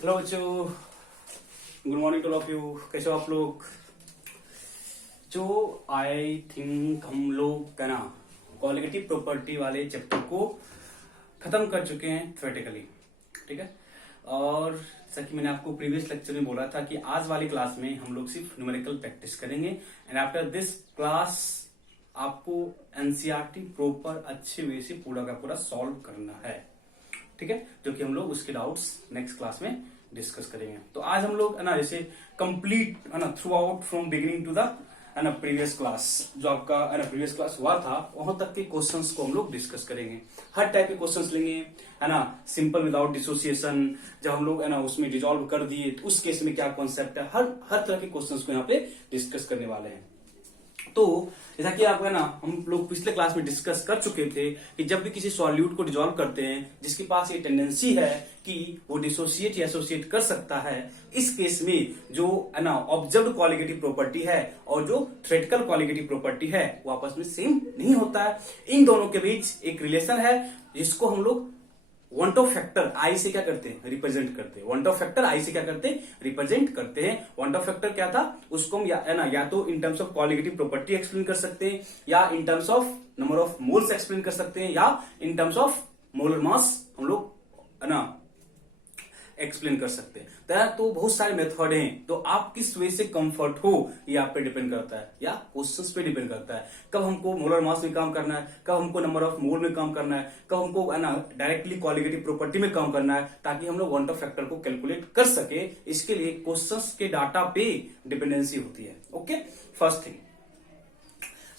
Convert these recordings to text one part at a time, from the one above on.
Hello बच्चों, good morning to all of you. कैसे हो आप लोग? जो आई थिंक हम लोग का ना क्वालिटेटिव प्रॉपर्टी वाले चैप्टर को खत्म कर चुके हैं थ्योरेटिकली, ठीक है। और जैसा कि मैंने आपको प्रीवियस लेक्चर में बोला था कि आज वाली क्लास में हम लोग सिर्फ न्यूमेरिकल प्रैक्टिस करेंगे एंड आफ्टर दिस क्लास आपको एनसीईआरटी प्रॉपर अच्छे वे से पूरा का पूरा सॉल्व करना है, ठीक है, जो कि हम लोग उसके डाउट्स नेक्स्ट क्लास में डिस्कस करेंगे। तो आज हम लोग है ना जैसे कंप्लीट है ना throughout from beginning to the है ना प्रीवियस क्लास, जो आपका है ना प्रीवियस क्लास हुआ था वहां तक के क्वेश्चंस को हम लोग डिस्कस करेंगे। हर टाइप के क्वेश्चंस लेंगे, है ना। सिंपल विदाउट डिसोसिएशन, जब हम लोग है ना उसमें डिसॉल्व कर दिए तो उस केस में क्या कॉन्सेप्ट है, हर तरह के क्वेश्चंस को यहाँ पे डिस्कस करने वाले हैं। तो जैसा कि आप है ना हम लोग पिछले क्लास में डिस्कस कर चुके थे कि जब भी किसी सॉल्यूट को डिसॉल्व करते हैं जिसके पास ये टेंडेंसी है कि वो डिसोसिएट या एसोसिएट कर सकता है, इस केस में जो है ना ऑब्जर्व्ड क्वालिटेटिव प्रॉपर्टी है और जो थ्योरेटिकल क्वालिटेटिव प्रॉपर्टी है वो आपस में सेम नहीं होता है। इन दोनों के बीच एक रिलेशन है जिसको हम लोग वन ऑफ फैक्टर आई से क्या करते हैं, रिप्रेजेंट करते हैं। वन ऑफ फैक्टर आई से क्या करते हैं, रिप्रेजेंट करते हैं। वन ऑफ फैक्टर क्या था, उसको हम या तो in terms of qualitative property explain कर सकते हैं, या in terms of number of moles explain कर सकते हैं, या in terms of molar mass हम लोग है ना एक्सप्लेन कर सकते हैं। तो बहुत सारे मेथड हैं, तो आप किस वे से कंफर्ट हो ये आप पे डिपेंड करता है, या क्वेश्चंस पे डिपेंड करता है। कब हमको मोलर मास में काम करना है, कब हमको नंबर ऑफ मोल में काम करना है, कब हमको है ना डायरेक्टली क्वालिटेटिव प्रॉपर्टी में काम करना है, ताकि हम लोग वन ऑफ फैक्टर को कैलकुलेट कर सके। इसके लिए क्वेश्चंस के डाटा पे डिपेंडेंसी होती है। Okay, first thing.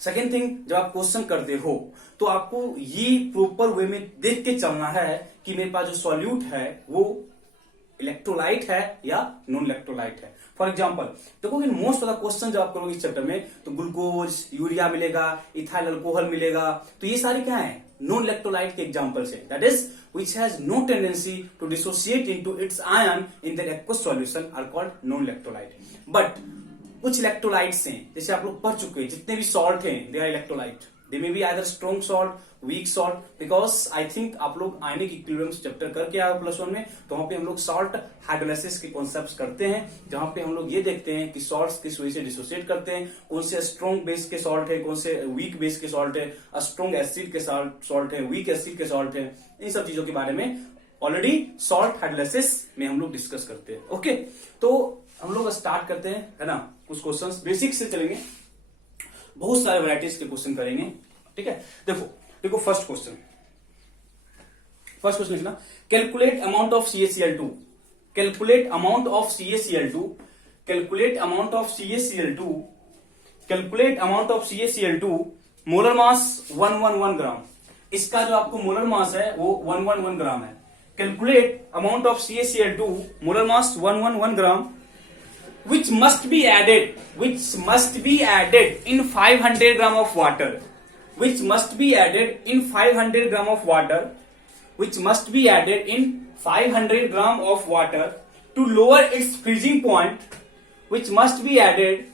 Second thing, जब आप क्वेश्चन करते हो तो आपको ये प्रॉपर वे में देख के चलना है कि मेरे पास जो सॉल्यूट है वो इलेक्ट्रोलाइट है या नॉन इलेक्ट्रोलाइट है। फॉर एग्जाम्पल देखो, in most of the question जब आप करोगे इस चैप्टर में तो ग्लूकोज, यूरिया मिलेगा, इथाइल अल्कोहल मिलेगा, तो ये सारे क्या है, नॉन इलेक्ट्रोलाइट के एग्जांपल्स है। That is which has no tendency to dissociate into its ion in the aqueous solution are called non electrolyte. But कुछ इलेक्ट्रोलाइट्स हैं, जैसे आप लोग पढ़ चुके हैं, जितने भी सॉल्ट हैं they are electrolyte. They may be either strong salt, weak salt, because I think आप लोग आयनिक इक्विलिब्रियम चैप्टर करके आए +1 में, तो वहां पे हम लोग सॉल्ट हाइड्रोलाइसिस के कॉन्सेप्ट्स करते हैं, जहां पे हम लोग ये देखते हैं कि सॉल्ट्स किस वजह से डिसोसिएट करते हैं, कौन से स्ट्रॉन्ग बेस के सॉल्ट है, कौन से वीक बेस के सॉल्ट है, स्ट्रॉन्ग एसिड के सॉल्ट है, वीक एसिड के सॉल्ट है। इन सब चीजों के बारे में ऑलरेडी सॉल्ट हाइड्रोलाइसिस में हम लोग डिस्कस करते हैं। ओके, तो हम लोग स्टार्ट करते हैं, है ना। कुछ क्वेश्चंस बेसिक से चलेंगे, बहुत सारे वैरायटीज के क्वेश्चन करेंगे, ठीक है। देखो फर्स्ट क्वेश्चन लिखना, calculate amount of CaCl2, calculate amount of CaCl2, calculate amount of CaCl2, calculate amount of CaCl2, molar mass 111 ग्राम। इसका जो आपको मोलर मास है वो 111 ग्राम है। Calculate amount of CaCl2, molar mass 111 gram, which must be added in 500 gram of water, which must be added in 500 gram of water, which must be added in 500 gram of water to lower its freezing point, which must be added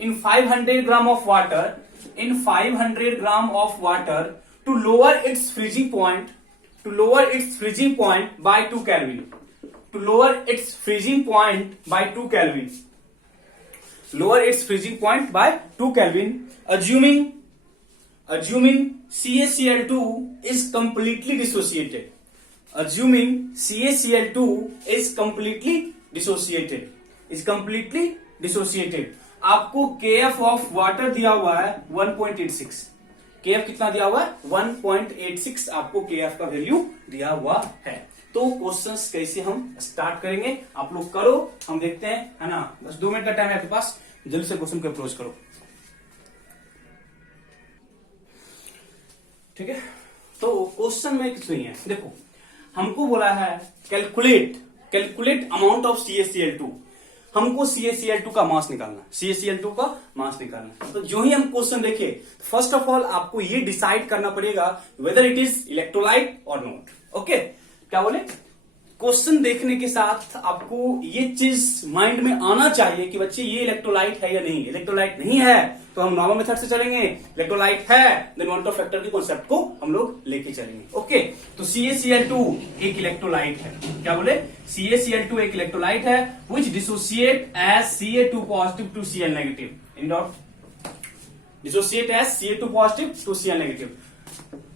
in 500 gram of water, in 500 gram of water to lower its freezing point, by 2 Kelvin, to lower its freezing point by 2 Kelvin, lower its freezing point by 2 Kelvin, assuming CaCl2 is completely dissociated, assuming CaCl2 is completely dissociated, आपको KF of water दिया हुआ है 1.86, KF कितना दिया हुआ है 1.86, आपको KF का वैल्यू दिया हुआ है। तो क्वेश्चंस कैसे हम स्टार्ट करेंगे, आप लोग करो, हम देखते हैं, है ना। बस 2 मिनट का टाइम है आपके पास, जल्दी से क्वेश्चन को अप्रोच करो, ठीक है। तो क्वेश्चन में कुछ नहीं है, देखो हमको बोला है कैलकुलेट अमाउंट ऑफ CaCl2, हमको CaCl2 का मास निकालना, CaCl2 का मास निकालना। तो जो ही हम क्वेश्चन देखे, फर्स्ट ऑफ ऑल आपको ये डिसाइड करना पड़ेगा वेदर इट इज इलेक्ट्रोलाइट और नॉट। ओके, क्या बोले, क्वेश्चन देखने के साथ आपको ये चीज माइंड में आना चाहिए कि बच्चे ये इलेक्ट्रोलाइट है या नहीं। इलेक्ट्रोलाइट नहीं है तो हम नॉर्मल मेथड से चलेंगे, इलेक्ट्रोलाइट है देन वन ऑफ फैक्टर के कॉन्सेप्ट को हम लोग लेके चलेंगे। ओके, तो CaCl2 एक इलेक्ट्रोलाइट है। क्या बोले? CaCl2 एक इलेक्ट्रोलाइट है which dissociate as Ca2 positive two Cl negative. In dot dissociate as Ca2 positive to Cl negative.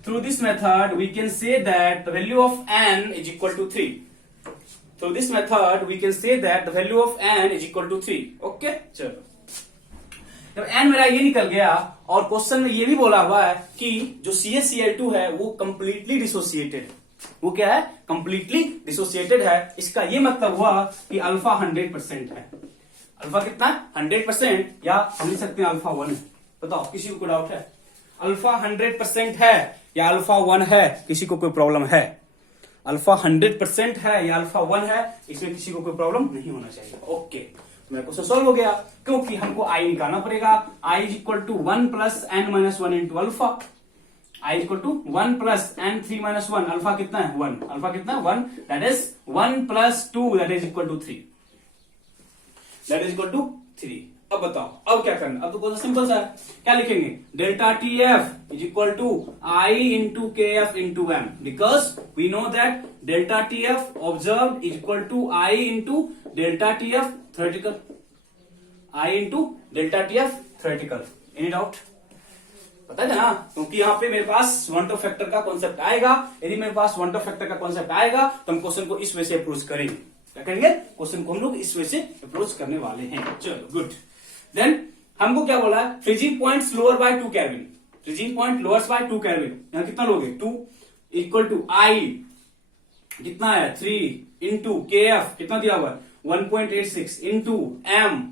Through this method, we can say that the value of n is equal to 3. Through this method, we can say that the value of n is equal to 3. Okay? चलो, जब n मेरा ये निकल गया और question में ये भी बोला हुआ है कि जो CaCl2 है वो कंप्लीटली डिसोसिएटेड, वो क्या है? कंप्लीटली डिसोसिएटेड है। इसका ये मतलब हुआ कि अल्फा 100% है। अल्फा कितना? 100%, या हम लिख सकते हैं अल्फा 1 है। बताओ, किसी को कोई डाउट है? अल्फा 100% है या अल्फा 1 है? किसी को कोई प्रॉब्लम है? अल्फा 100% है या अल्फा 1 है, इसमें किसी को कोई प्रॉब्लम नहीं होना चाहिए। ओके, मेरा क्वेश्चन सॉल्व हो गया, क्योंकि हमको आई निकालना पड़ेगा। I is equal to 1 plus n minus 1 into alpha. I equal to 1 plus n 3 minus 1। Alpha कितना है? 1। अल्फा कितना है? 1। That is 1 plus 2 that is equal to 3। That is equal to 3। अब बताओ, अब क्या करना? अब तो बहुत सिंपल सा है। क्या लिखेंगे? Delta T F is equal to I into K F into m, because we know that delta T F observe is equal to I into delta T F theoretical. I into delta T F theoretical. Any doubt? पता है ना, क्योंकि यहाँ पे मेरे पास van't Hoff factor का concept आएगा। यदि मेरे पास वन टू फैक्टर का कॉन्सेप्ट आएगा तो हम क्वेश्चन को इस वे से अप्रोच करेंगे। क्या करेंगे? क्वेश्चन को हम लोग इस वे से अप्रोच करने वाले हैं। चलो, गुड। देन हमको क्या बोला है? Freezing point lower by 2 kelvin. Freezing point lower by 2 kelvin. यहां कितना लोगे? 2 इक्वल टू आई कितना है? 3 इंटू के एफ कितना दिया हुआ है? 1.86 into M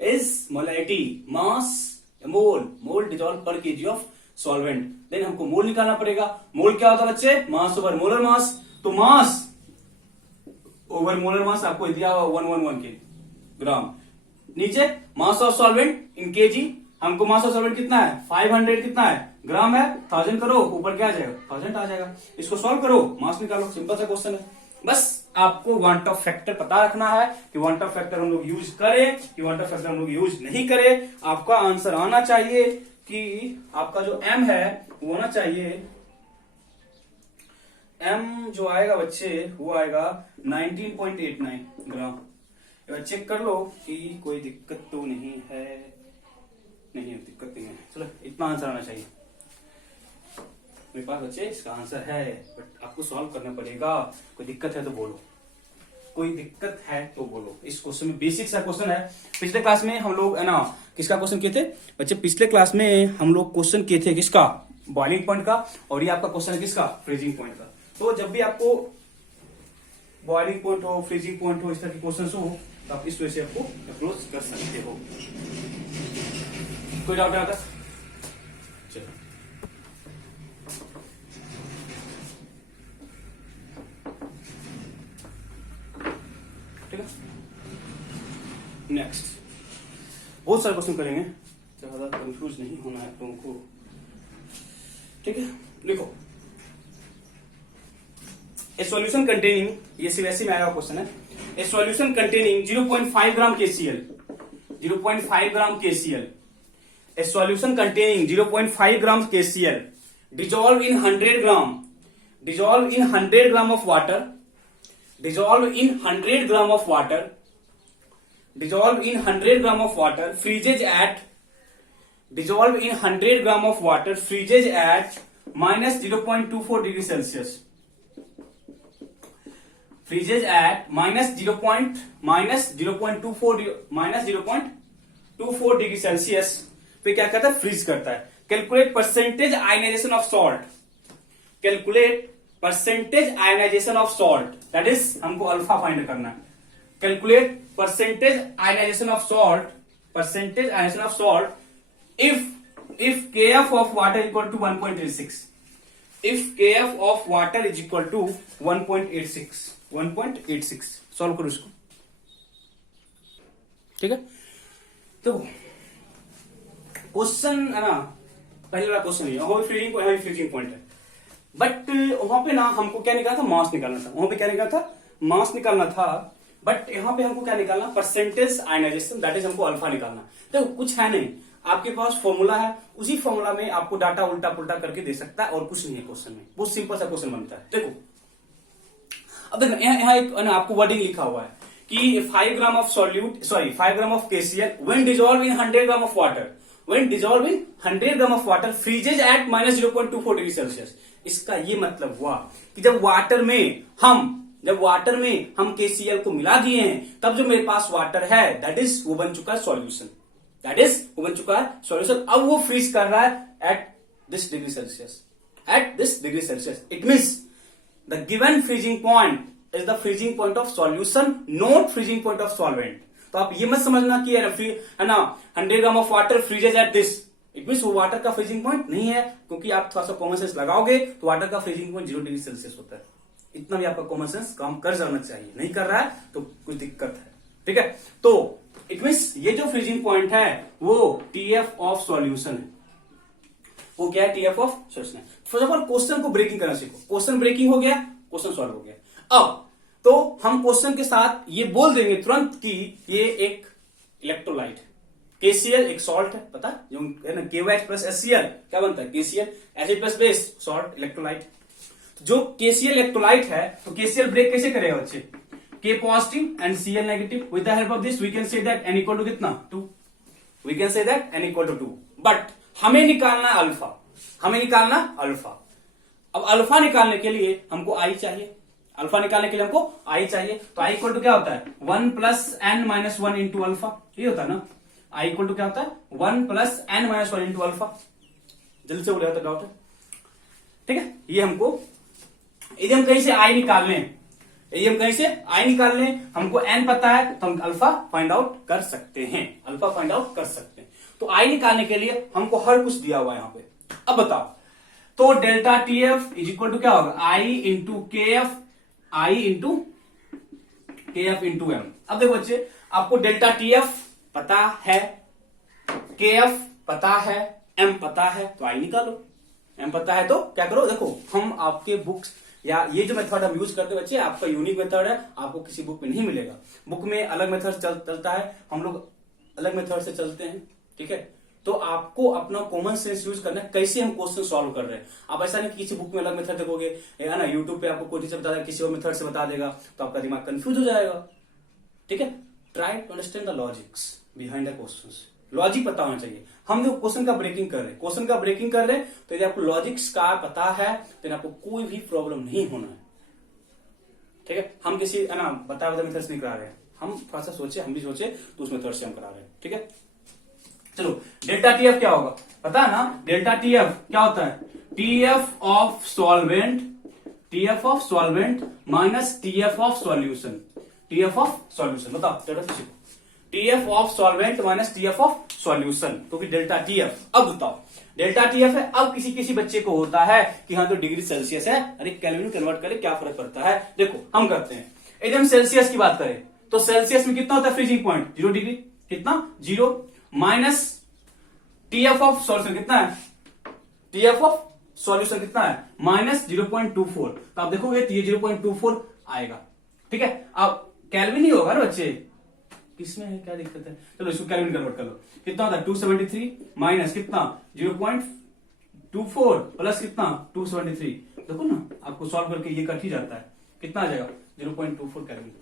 is molarity, mass mole, mole dissolve पर केजी ऑफ सॉल्वेंट। देन हमको मोल निकालना पड़ेगा। मोल क्या होता है बच्चे? Mass over molar mass. तो मास ओवर मोलर मास आपको दिया हुआ 111 के ग्राम। नीचे मास ऑफ सॉल्वेंट इन केजी। हमको मास ऑफ सॉल्वेंट कितना है? 500 कितना है? ग्राम है। 1000 करो, ऊपर क्या आ जाएगा? 1000 आ जाएगा। इसको सॉल्व करो, मास निकालो। सिंपल सा क्वेश्चन है। बस आपको वांट ऑफ फैक्टर पता रखना है कि वांट ऑफ फैक्टर हम लोग यूज करें कि वांट ऑफ फैक्टर हम लोग यूज नहीं करें। आपका आंसर आना चाहिए कि आपका जो एम है वो होना चाहिए, एम जो आएगा बच्चे वो आएगा 19.89 ग्राम। चेक कर लो कि कोई दिक्कत तो नहीं है। नहीं, दिक्कत नहीं है। चलो, इतना आंसर आना चाहिए मेरे पास बच्चे। इसका आंसर है, बट आपको सॉल्व करना पड़ेगा। कोई दिक्कत है तो बोलो, कोई दिक्कत है तो बोलो। इस क्वेश्चन में बेसिक सा क्वेश्चन है। पिछले क्लास में हम लोग है ना किसका क्वेश्चन किए थे बच्चे? पिछले क्लास में हम लोग क्वेश्चन किए थे किसका? बॉइलिंग पॉइंट का। और ये आपका क्वेश्चन है किसका? फ्रीजिंग पॉइंट का। तो जब भी आपको बॉइलिंग पॉइंट हो, फ्रीजिंग पॉइंट हो, इस तरह के क्वेश्चन हो तो आप इस वजह से आपको अप्रोच कर सकते हो। कोई डाउट आता? चलो, ठीक है। नेक्स्ट बहुत सारे क्वेश्चन करेंगे, ज्यादा कंफ्यूज नहीं होना है लोगों को। ठीक है, लिखो। ए सॉल्यूशन कंटेनिंग, ये सीबीएसई में आया हुआ क्वेश्चन है। ए solution containing 0.5 gram KCl, 0.5 gram KCl, a solution containing 0.5 grams KCl dissolved in 100 gram, dissolved in 100 gram of water, dissolved in 100 gram of water, dissolved in 100 gram of water, freezes at, dissolved in 100 gram of water, freezes at minus 0.24 degree Celsius, freezes at minus 0.24 degree Celsius पे क्या करता है? Freeze करता है। Calculate percentage ionisation of salt, calculate percentage ionisation of salt, that is हमको alpha find करना है। Calculate percentage ionisation of salt, percentage ionisation of salt if kf of water equal to 1.86, if kf of water is equal to 1.86 solve करो इसको। ठीक है, तो question है ना, पहले वाला क्वेश्चन है, वहां पे फ्रीजिंग पॉइंट है, बट वहां पे ना हमको क्या निकालना था? मास निकालना था। वहां पे क्या निकालना था? मास निकालना था, बट यहाँ पे हमको क्या निकालना, परसेंटेज आयनाइजेशन, दैट इज हमको अल्फा निकालना। तो कुछ है नहीं, आपके पास फॉर्मूला है, उसी फॉर्मूला में आपको डाटा उल्टा पुल्टा करके दे सकता है, और कुछ नहीं है क्वेश्चन में, बहुत सिंपल सा क्वेश्चन बनता है। देखो अब देखो यहाँ एक आपको वर्डिंग लिखा हुआ है कि 5 gram of solute, sorry 5 gram of KCl when dissolve in 100 gram of water, when dissolve in 100 gram of water freezes at -0.24 degree Celsius. इसका ये मतलब हुआ कि जब वाटर में हम KCl को मिला दिए हैं, तब जो मेरे पास वाटर है दैट इज वो बन चुका है सॉल्यूशन, अब वो फ्रीज कर रहा है eight this degree Celsius, it means the given freezing point is the freezing point of solution, not freezing point of solvent. तो आप ये मत समझना कि है ना 100 gram of water freezes at this, it means वो वाटर का फ्रीजिंग पॉइंट नहीं है, क्योंकि आप थोड़ा सा कॉमन सेंस लगाओगे तो वाटर का फ्रीजिंग पॉइंट 0 डिग्री सेल्सियस होता है। इतना भी आपका कॉमन सेंस काम कर जाना चाहिए, नहीं कर रहा है तो कुछ दिक्कत है, ठीक है। तो इट मीन्स ये जो फ्रीजिंग पॉइंट है वो TF ऑफ सॉल्यूशन है, वो क्या है, TF ऑफ सॉल्यूशन है। फर्स्ट ऑफ ऑल क्वेश्चन को ब्रेकिंग करना सीखो, क्वेश्चन ब्रेकिंग हो गया, क्वेश्चन सॉल्व हो गया। अब तो हम क्वेश्चन के साथ ये बोल देंगे तुरंत कि ये एक इलेक्ट्रोलाइट, KCl एक सॉल्ट है, पता जो है ना, KOH प्लस HCl क्या बनता है, KCl, acid plus base salt, electrolyte. जो KCl इलेक्ट्रोलाइट है तो KCl ब्रेक कैसे करेगा बच्चे, K positive and Cl negative, with the help of this we can say that n equal to कितना 2, we can say that n equal to 2, but हमें निकालना alpha, अब अल्फा निकालने के लिए हमको I चाहिए, तो I इक्वल टू क्या होता है 1 plus n minus 1 into alpha, ये होता है ना, I इक्वल टू क्या होता है 1 plus n minus 1 into alpha. जल्दी से बोले होता डाउट है, ठीक है। ये हमको, यदि हम कहीं से I निकाल लें, हमको n पता है तो हम अल्फा फाइंड आउट कर सकते हैं, तो I निकालने के लिए हमको हर कुछ दिया हुआ है यहाँ पे। अब बताओ, तो delta TF is equal to क्या होगा, I into KF into M। अब देखो बच्चे, आपको डेल्टा TF पता है, KF पता है, M पता है, तो I निकालो। M पता है तो क्या करो, देखो हम आपके बुक्स या ये जो मेथड हम यूज करते हैं बच्चे, आपका यूनिक मेथड है, आपको किसी बुक में नहीं मिलेगा। बुक में अलग मेथड चलता है, हम लोग अलग मेथड से चलते हैं, ठीक है। तो आपको अपना कॉमन सेंस यूज करना है, कैसे हम क्वेश्चन सॉल्व कर रहे हैं। आप ऐसा नहीं कि किसी बुक में अलग मेथड देखोगे, है ना, यूट्यूब पे आपको कोई टीचर बता देगा, किसी और मेथड से बता देगा, तो आपका दिमाग कंफ्यूज हो जाएगा, ठीक है। Try to understand the logics behind the questions, logic पता होना चाहिए। हम जो क्वेश्चन का ब्रेकिंग कर रहे हैं, तो यदि आपको लॉजिक्स का पता है तो आपको कोई भी प्रॉब्लम नहीं होना है, ठीक है। हम किसी है ना बताया मेथड से नहीं करा रहे हैं, हम थोड़ा सा सोचे, हम भी सोचे तो उस मेथड से हम करा रहे हैं, ठीक है। चलो डेल्टा TF क्या होगा, पता है ना, डेल्टा TF क्या होता है, TF of solvent minus TF of solution, बताओ TF of solvent minus TF of solution, क्योंकि डेल्टा TF। अब बताओ डेल्टा TF है, अब किसी बच्चे को होता है कि हाँ तो डिग्री सेल्सियस है, अरे केल्विन कन्वर्ट करे क्या फर्क पड़ता है। देखो हम करते हैं, यदि हम सेल्सियस की बात करें तो सेल्सियस में कितना होता है फ्रीजिंग पॉइंट, 0 डिग्री, कितना 0, माइनस TF ऑफ सॉल्यूशन कितना है, माइनस 0.24, तो आप देखोगे तो ये 0.24 आएगा, ठीक है। अब केल्विन ही होगा ना बच्चे, किसमें है क्या दिक्कत है, चलो इसको केल्विन कन्वर्ट कर लो, कितना होता है 273 माइनस कितना 0.24 प्लस कितना 273, देखो ना आपको सॉल्व करके ये कट ही जाता है, कितना आ जाएगा 0.24 केल्विन।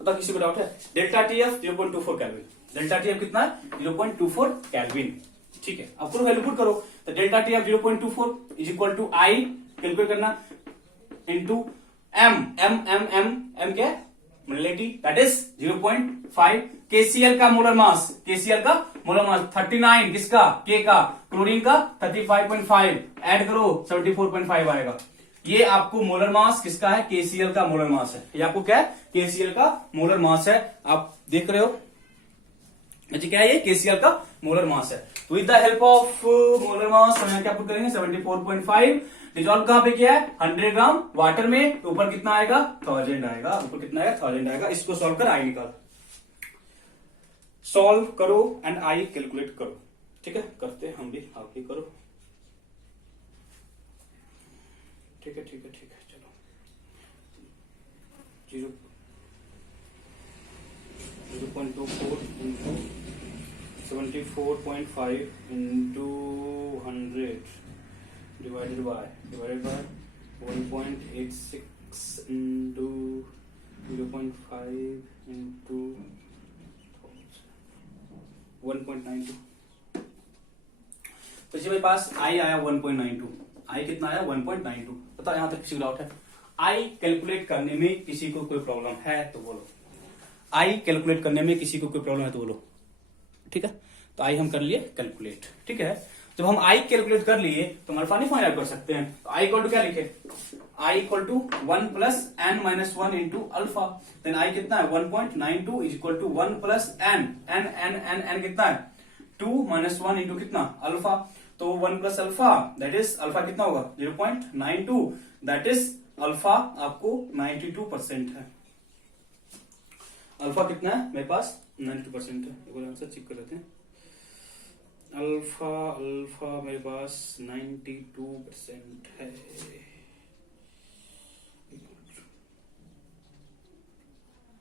बताओ किसी को डाउट है, delta TF 0.24 kelvin, delta TF कितना है 0.24 केल्विन, ठीक है। अब करो वैल्यू पुट करो, तो delta TF 0.24 is equal to I calculate करना इंटू M क्या है मोलैरिटी, दैट इज 0.5, KCl का मोलर मास 39, किसका K का, क्लोरीन का 35.5, ऐड करो 74.5 आएगा। ये आपको मोलर मास किसका है, KCl का मोलर मास है, ये आपको क्या है KCl का मोलर मास है, आप देख रहे हो जी क्या है ये KCl का मोलर मास है। तो with the help of molar mass हम क्या पुट करेंगे 74.5, डिजॉल्व कहां पे किया है 100 ग्राम वाटर में, तो ऊपर कितना आएगा 1000 आएगा, ऊपर कितना आएगा 1000 आएगा। इसको सॉल्व कर I निकाल, सॉल्व करो एंड I कैलकुलेट करो, ठीक है। करते हम भी, आप भी करो, ठीक है चलो 0.24 into 74.5 into 100 divided by 1.86 into 0.5 into 1.92। तो जी मेरे पास आई आया 1.92। आई कितना आया 1.92। पता यहां तक किसी को डाउट है? आई कैलकुलेट करने में किसी को कोई प्रॉब्लम है तो बोलो। आई कैलकुलेट करने में किसी को कोई प्रॉब्लम है तो बोलो। ठीक है, तो आई हम कर लिए कैलकुलेट। ठीक है, जब हम आई कैलकुलेट कर लिए तो हम अल्फा नहीं फाइंड आउट कर सकते हैं। तो आई इक्वल टू क्या लिखे? I equal to 1 plus N minus 1 into alpha. Then i कितना है 1.92 is equal to 1 plus n n n n n कितना है 2 माइनस 1 इंटू कितना अल्फा। तो 1 plus alpha that is alpha कितना होगा 0.92 दैट इज अल्फा आपको 92% है। अल्फा कितना है मेरे पास 92% है। एक बार आंसर चेक कर लेते हैं। अल्फा अल्फा मेरे पास 92% है।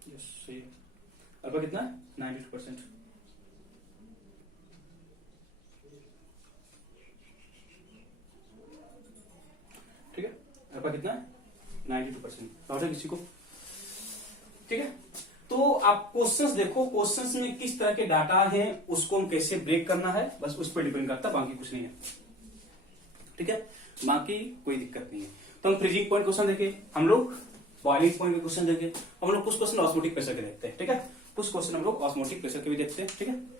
यस सही है। अल्फा कितना है 92%। ठीक है, अल्फा कितना है 92%। डाउट है किसी को? ठीक है, तो आप क्वेश्चंस देखो, क्वेश्चंस में किस तरह के डाटा हैं उसको हम कैसे ब्रेक करना है, बस उस पर डिपेंड करता है, बाकी कुछ नहीं है। ठीक है, बाकी कोई दिक्कत नहीं है। तो हम फ्रीजिंग पॉइंट क्वेश्चन देखे, हम लोग बॉइलिंग पॉइंट के क्वेश्चन देखे, हम लोग कुछ क्वेश्चन ऑस्मोटिक प्रेशर के देखते हैं। ठीक है, कुछ क्वेश्चन हम लोग ऑस्मोटिक प्रेशर के भी देखते हैं। ठीक है,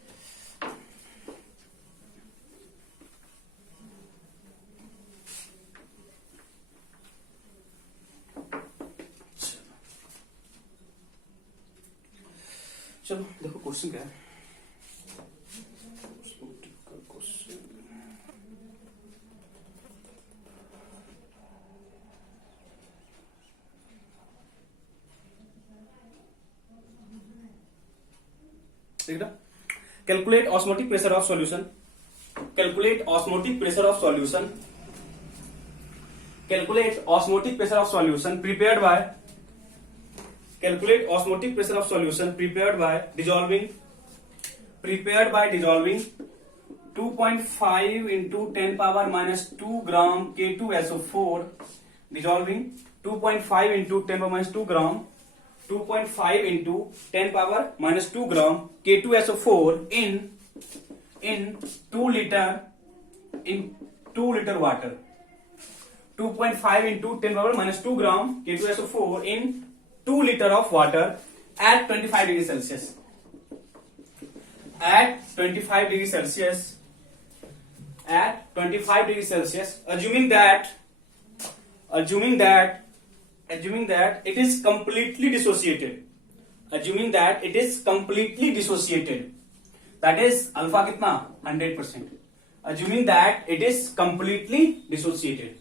चलो देखो क्वेश्चन क्या है। Calculate osmotic pressure of solution. Calculate osmotic pressure of solution. Calculate osmotic pressure of solution prepared by calculate osmotic pressure of solution prepared by dissolving 2.5 into 10 power minus 2 gram K2SO4 dissolving 2.5 into 10 power minus 2 gram 2.5 into 10 power minus 2 gram K2SO4 in 2 liter water। 2.5 into 10 power minus 2 gram K2SO4 in 2 liter of water at 25 degrees Celsius। At 25 degrees Celsius, at 25 degrees Celsius, assuming that it is completely dissociated, assuming that it is completely dissociated, that is alpha कितना 100%, assuming that it is completely dissociated,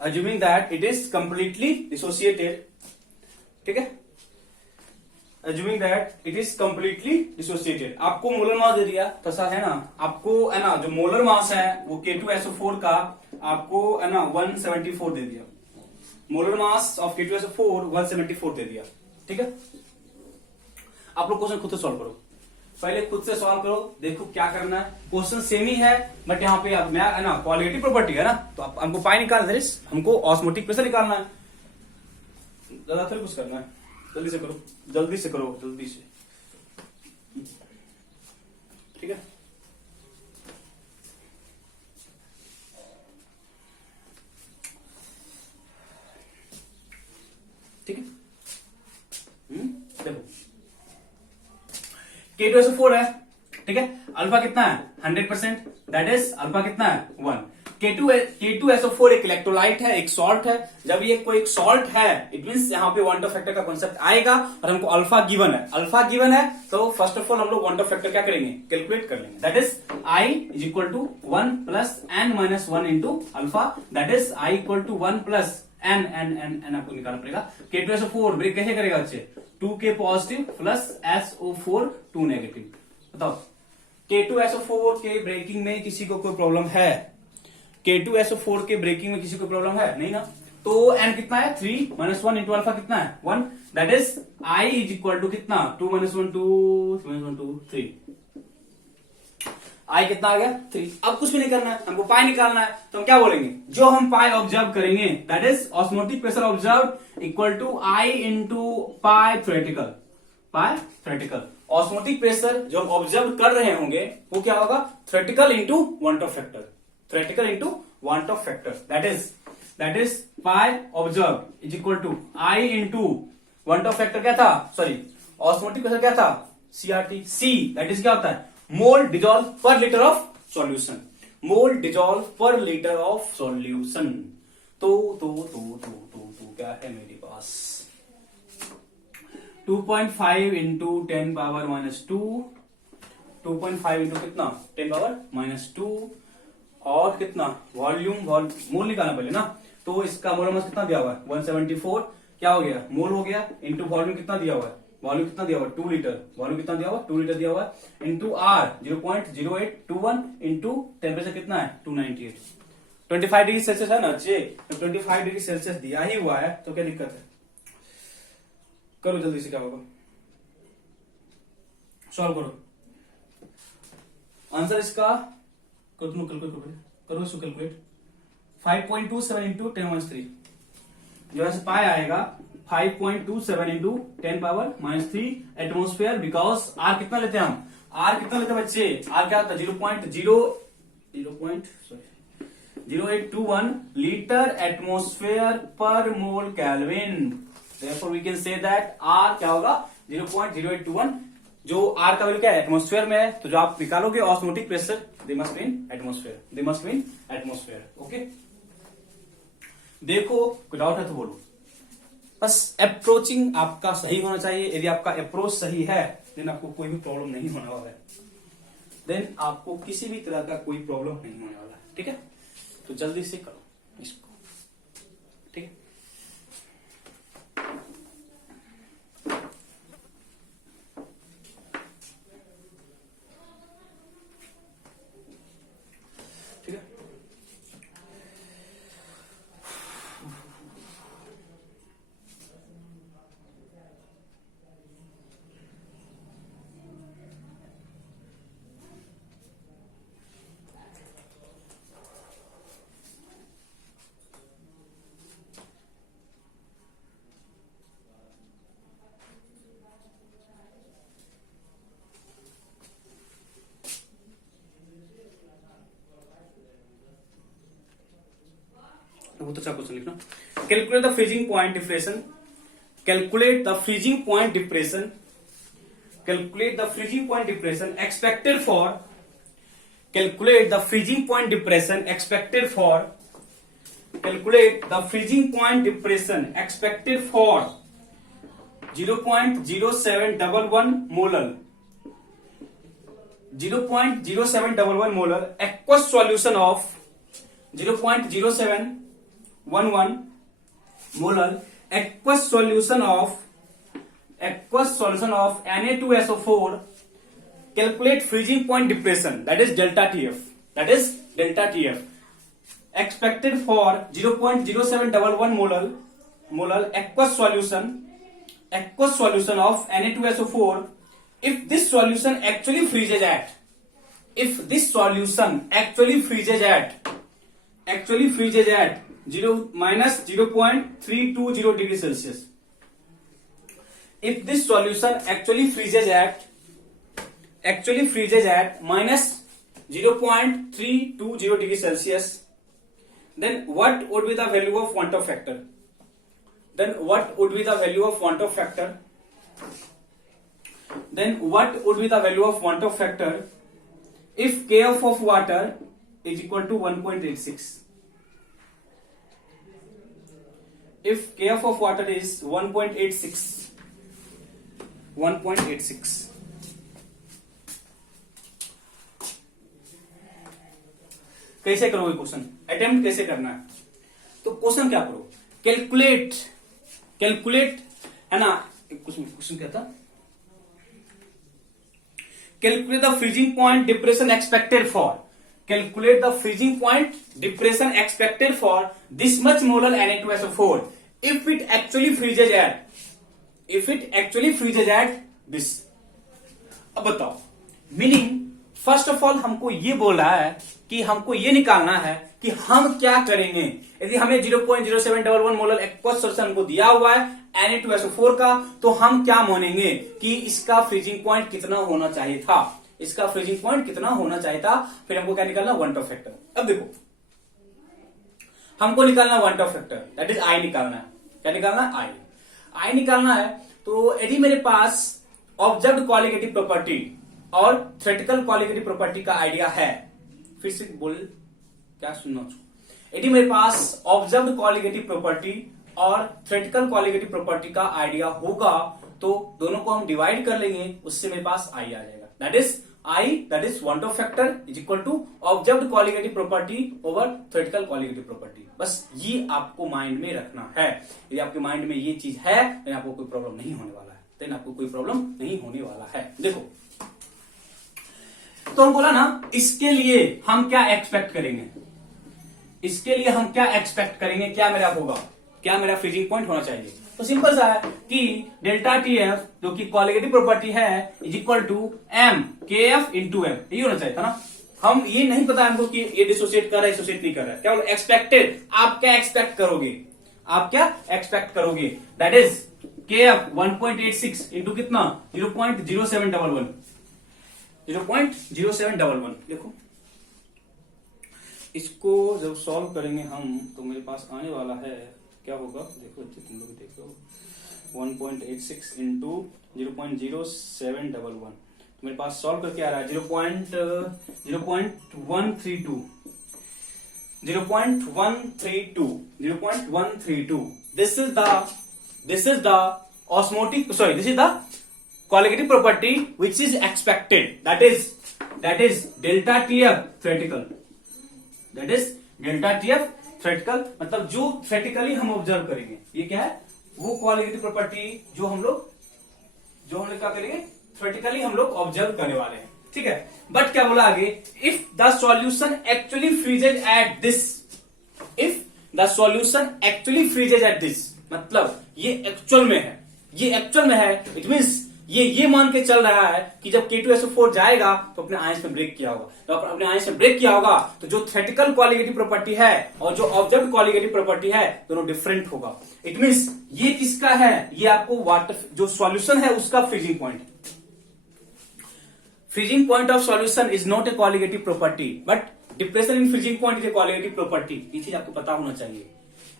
assuming that it is completely dissociated। ठीक है, assuming that it is completely dissociated। आपको molar mass दे दिया तसा है ना, आपको है ना जो मोलर मास है वो K2SO4 का आपको है ना 174 दे दिया। मोलर मास ऑफ K2SO4 174 दे दिया। ठीक है, आप लोग क्वेश्चन खुद से सॉल्व करो, पहले खुद से सॉल्व करो, देखो क्या करना है। क्वेश्चन सेम ही है बट यहाँ पे अब मैं है ना क्वालिटी प्रॉपर्टी है ना, तो हमको पाई निकालना है, हमको ऑस्मोटिक प्रेशर निकालना है। ज्यादा थोड़ी कुछ करना है, जल्दी से करो, जल्दी से करो, जल्दी से। ठीक है, ठीक है, देखो K2SO4 है। ठीक है, अल्फा कितना है 100%, दैट इज अल्फा कितना है 1। K2SO4 एक इलेक्ट्रोलाइट है, एक सॉल्ट है। जब ये कोई एक सॉल्ट है इट मींस यहाँ पे वांट ऑफ फैक्टर का कॉन्सेप्ट आएगा और हमको अल्फा गिवन है। अल्फा गिवन है तो फर्स्ट ऑफ ऑल हम लोग वांट ऑफ फैक्टर क्या करेंगे कैलकुलेट कर लेंगे, that is I is equal to 1 plus n minus 1 into alpha, that is I equal to 1 plus n आपको निकालना पड़ेगा। K2SO4 ब्रेक कैसे करेगा बच्चे 2K positive plus SO4 2 negative. बताओ K2SO4 के ब्रेकिंग में किसी को कोई प्रॉब्लम है? K2SO4 के ब्रेकिंग में किसी को प्रॉब्लम है? नहीं ना। तो n कितना है 3 माइनस 1 इंटू अल्फा कितना है 1, that is i is equal to कितना 2 माइनस 1 2 1 2 3, i कितना आ गया 3। अब कुछ भी नहीं करना है, हमको पाई निकालना है, तो हम क्या बोलेंगे, जो हम पाई ऑब्जर्व करेंगे that is osmotic pressure observe equal to i into pi theoretical. Osmotic pressure जो हम ऑब्जर्व कर रहे होंगे वो क्या होगा, theoretical into van't Hoff factor, theoretical into van't Hoff factor, that is pi observe is equal to i into van't Hoff factor क्या था, सॉरी ऑस्मोटिक प्रेशर क्या था CRT, C दैट इज क्या होता है मोल डिजॉल्व पर litre of solution, mole dissolve पर litre of solution. तो क्या है मेरे पास 2.5 इंटू 10 पावर माइनस 2, 2.5 इंटू कितना 10 पावर माइनस 2, और कितना वॉल्यूम मोल निकालना पहले ना, तो इसका मोल मास कितना दिया हुआ है 174, क्या हो गया मोल हो गया, इंटू वॉल्यूम कितना दिया हुआ है, वॉल्यूम कितना दिया हुआ 2 लीटर, वॉल्यूम कितना दिया हुआ 2 लीटर दिया हुआ है, इंटू R 0.0821 इंटू टेम्परेचर कितना है 298, 25 डिग्री सेल्सियस है ना जे, तो 25 डिग्री सेल्सियस दिया ही हुआ है तो क्या दिक्कत है, करो जल्दी से क्या होगा, सॉल्व करो आंसर इसका, करो इसको कैलकुलेट 5.27 इंटू 10⁻³ जो ऐसे पाए आएगा 5.27 into 10 power minus 3 atmosphere, because R कितना लेते हैं हम, आर कितना लेते हैं बच्चे, आर क्या होता है 0.0821 लीटर एटमोस्फेयर पर मोल kelvin, therefore we can say that R क्या होगा 0.0821, जो R का वैल्यू क्या है एटमोस्फेयर में है, तो जो आप निकालोगे osmotic pressure they must mean atmosphere, okay. देखो कोई डाउट है तो बोलो, बस अप्रोचिंग आपका सही होना चाहिए, यदि आपका अप्रोच सही है देन आपको कोई भी प्रॉब्लम नहीं होने वाला है, देन आपको किसी भी तरह का कोई प्रॉब्लम नहीं होने वाला है, ठीक है। तो जल्दी से करो इसको, ठीक है। ठीक है, बहुत अच्छा क्वेश्चन लिखना। Calculate the freezing point depression, calculate the freezing point depression, calculate the freezing point depression expected for, calculate the freezing point depression expected for, calculate the freezing point depression expected for 0.0711 molar, 0.0711 molar aqueous solution of 0.0711 molar aqueous solution of Na2SO4, calculate freezing point depression, that is delta TF, expected for 0.0711 molar aqueous solution of Na2SO4 if this solution actually freezes at, actually freezes at minus 0.320 degree Celsius, if this solution actually freezes at minus 0.320 degree Celsius, then what would be the value of want of factor, then what would be the value of want of factor, then what would be the value of want of factor if kf of water is equal to 1.86, if kf of water is 1.86, कैसे करोगे question, attempt कैसे करना है, तो question क्या करो, calculate है ना, क्वेश्चन क्या था, calculate the freezing point depression expected for, calculate the freezing point depression expected for this much molar Na2SO4 if it actually freezes at this. अब बताओ, मीनिंग फर्स्ट ऑफ ऑल हमको ये बोल रहा है कि हमको ये निकालना है कि हम क्या करेंगे यदि हमें 0.0711 मोलर एक्वस सॉल्यूशन हमको दिया हुआ है Na2SO4 का, तो हम क्या मानेंगे कि इसका फ्रीजिंग पॉइंट कितना होना चाहिए था, इसका फ्रीजिंग पॉइंट कितना होना चाहिए था। फिर हमको क्या निकालना, वन टॉप फैक्टर। अब देखो हमको निकालना one Hoff factor, that is आई निकालना है। क्या निकालना है, आई निकालना है। तो यदि मेरे पास ऑब्जर्व्ड क्वालिटेटिव प्रॉपर्टी और थ्योरेटिकल क्वालिटेटिव प्रॉपर्टी का आइडिया है, फिर से बोल क्या सुनना, यदि मेरे पास ऑब्जर्व्ड क्वालिटेटिव प्रॉपर्टी और थ्योरेटिकल क्वालिटेटिव प्रॉपर्टी का आइडिया होगा तो दोनों को हम डिवाइड कर लेंगे, उससे मेरे पास आई आ जाएगा। That is I, that is van't Hoff factor is equal to observed colligative property over theoretical colligative property. बस ये आपको माइंड में रखना है। यदि आपके माइंड में ये चीज है तो आपको कोई प्रॉब्लम नहीं होने वाला है, तो आपको कोई प्रॉब्लम नहीं होने वाला है। देखो तो हम बोला ना, इसके लिए हम क्या एक्सपेक्ट करेंगे, इसके लिए हम क्या एक्सपेक्ट करेंगे, क्या मेरा होगा, क्या मेरा फ्रीजिंग पॉइंट होना चाहिए। तो सिंपल सा है कि डेल्टा टीएफ जो कि क्वालिटेटिव प्रॉपर्टी है इज इक्वल टू एम के एफ इंटू एम, यही होना चाहिए था ना। हम ये नहीं पता हमको कि ये डिसोसिएट कर रहा है, डिसोसिएट नहीं कर रहा है, क्या बोला एक्सपेक्टेड। आप क्या एक्सपेक्ट करोगे, आप क्या एक्सपेक्ट करोगे, दैट इज के एफ 1.86 इंटू कितना 0.0711, 0.0711। देखो इसको जब सॉल्व करेंगे हम तो मेरे पास आने वाला है, क्या होगा देखो बच्चे, तुम लोग देखो 1.86 इंटू 0.0711, तो मेरे पास सॉल्व करके आ रहा है 0.132। This is the osmotic, sorry this is the qualitative property which is expected, that is delta TF theoretical, that is delta TF theoretical, मतलब जो थ्योरेटिकली हम ऑब्जर्व करेंगे। ये क्या है, वो क्वालिटेटिव प्रॉपर्टी जो हम लोग क्या करेंगे, थ्योरेटिकली हम लोग ऑब्जर्व करने वाले हैं, ठीक है। बट क्या बोला आगे, if the solution actually freezes at this, if the solution actually freezes at this, मतलब ये एक्चुअल में है, इट मीन्स ये मान के चल रहा है कि जब K2SO4 जाएगा तो अपने आयंस में ब्रेक किया होगा, तो अपने आयंस में ब्रेक किया होगा तो जो थ्योरेटिकल क्वालिटेटिव प्रॉपर्टी है और जो ऑब्जर्व्ड क्वालिटेटिव प्रॉपर्टी है दोनों डिफरेंट होगा। इट मीन्स ये किसका है, ये आपको वाटर जो सॉल्यूशन है उसका freezing point. Freezing point of solution is not a colligative property but depression in freezing point is a colligative property. ये चीज आपको पता होना चाहिए।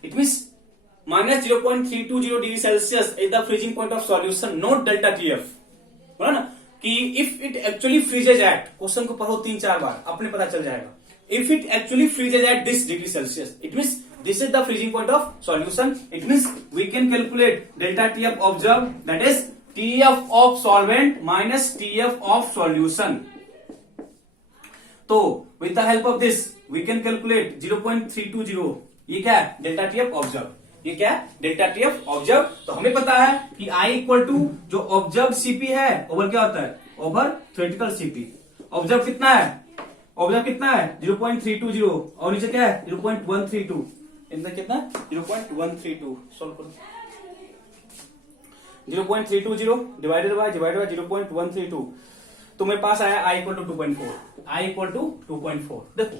It means -0.320 degree Celsius is the freezing point of solution, not delta TF. बोला ना कि if it actually freezes at, question को पढ़ो 3-4 बार, अपने पता चल जाएगा। If it actually freezes at this degree Celsius, it means this is the freezing point of solution. It means we can calculate delta TF observe, that is TF of solvent minus TF of solution. तो with the help of this we can calculate 0.320, ये क्या है, delta TF observe. ये क्या है, delta TF observe. तो हमें पता है कि I इक्वल टू जो ऑब्जर्व सीपी है ओवर क्या होता है, ओवर थ्योरेटिकल सीपी। ऑब्जर्व कितना है, 0.320 और नीचे क्या है 0.132, इनका कितना 0.132। सॉल्व करो, 0.320 डिवाइडेड बाय 0.132, तो मेरे पास आया I इक्वल टू 2.4। देखो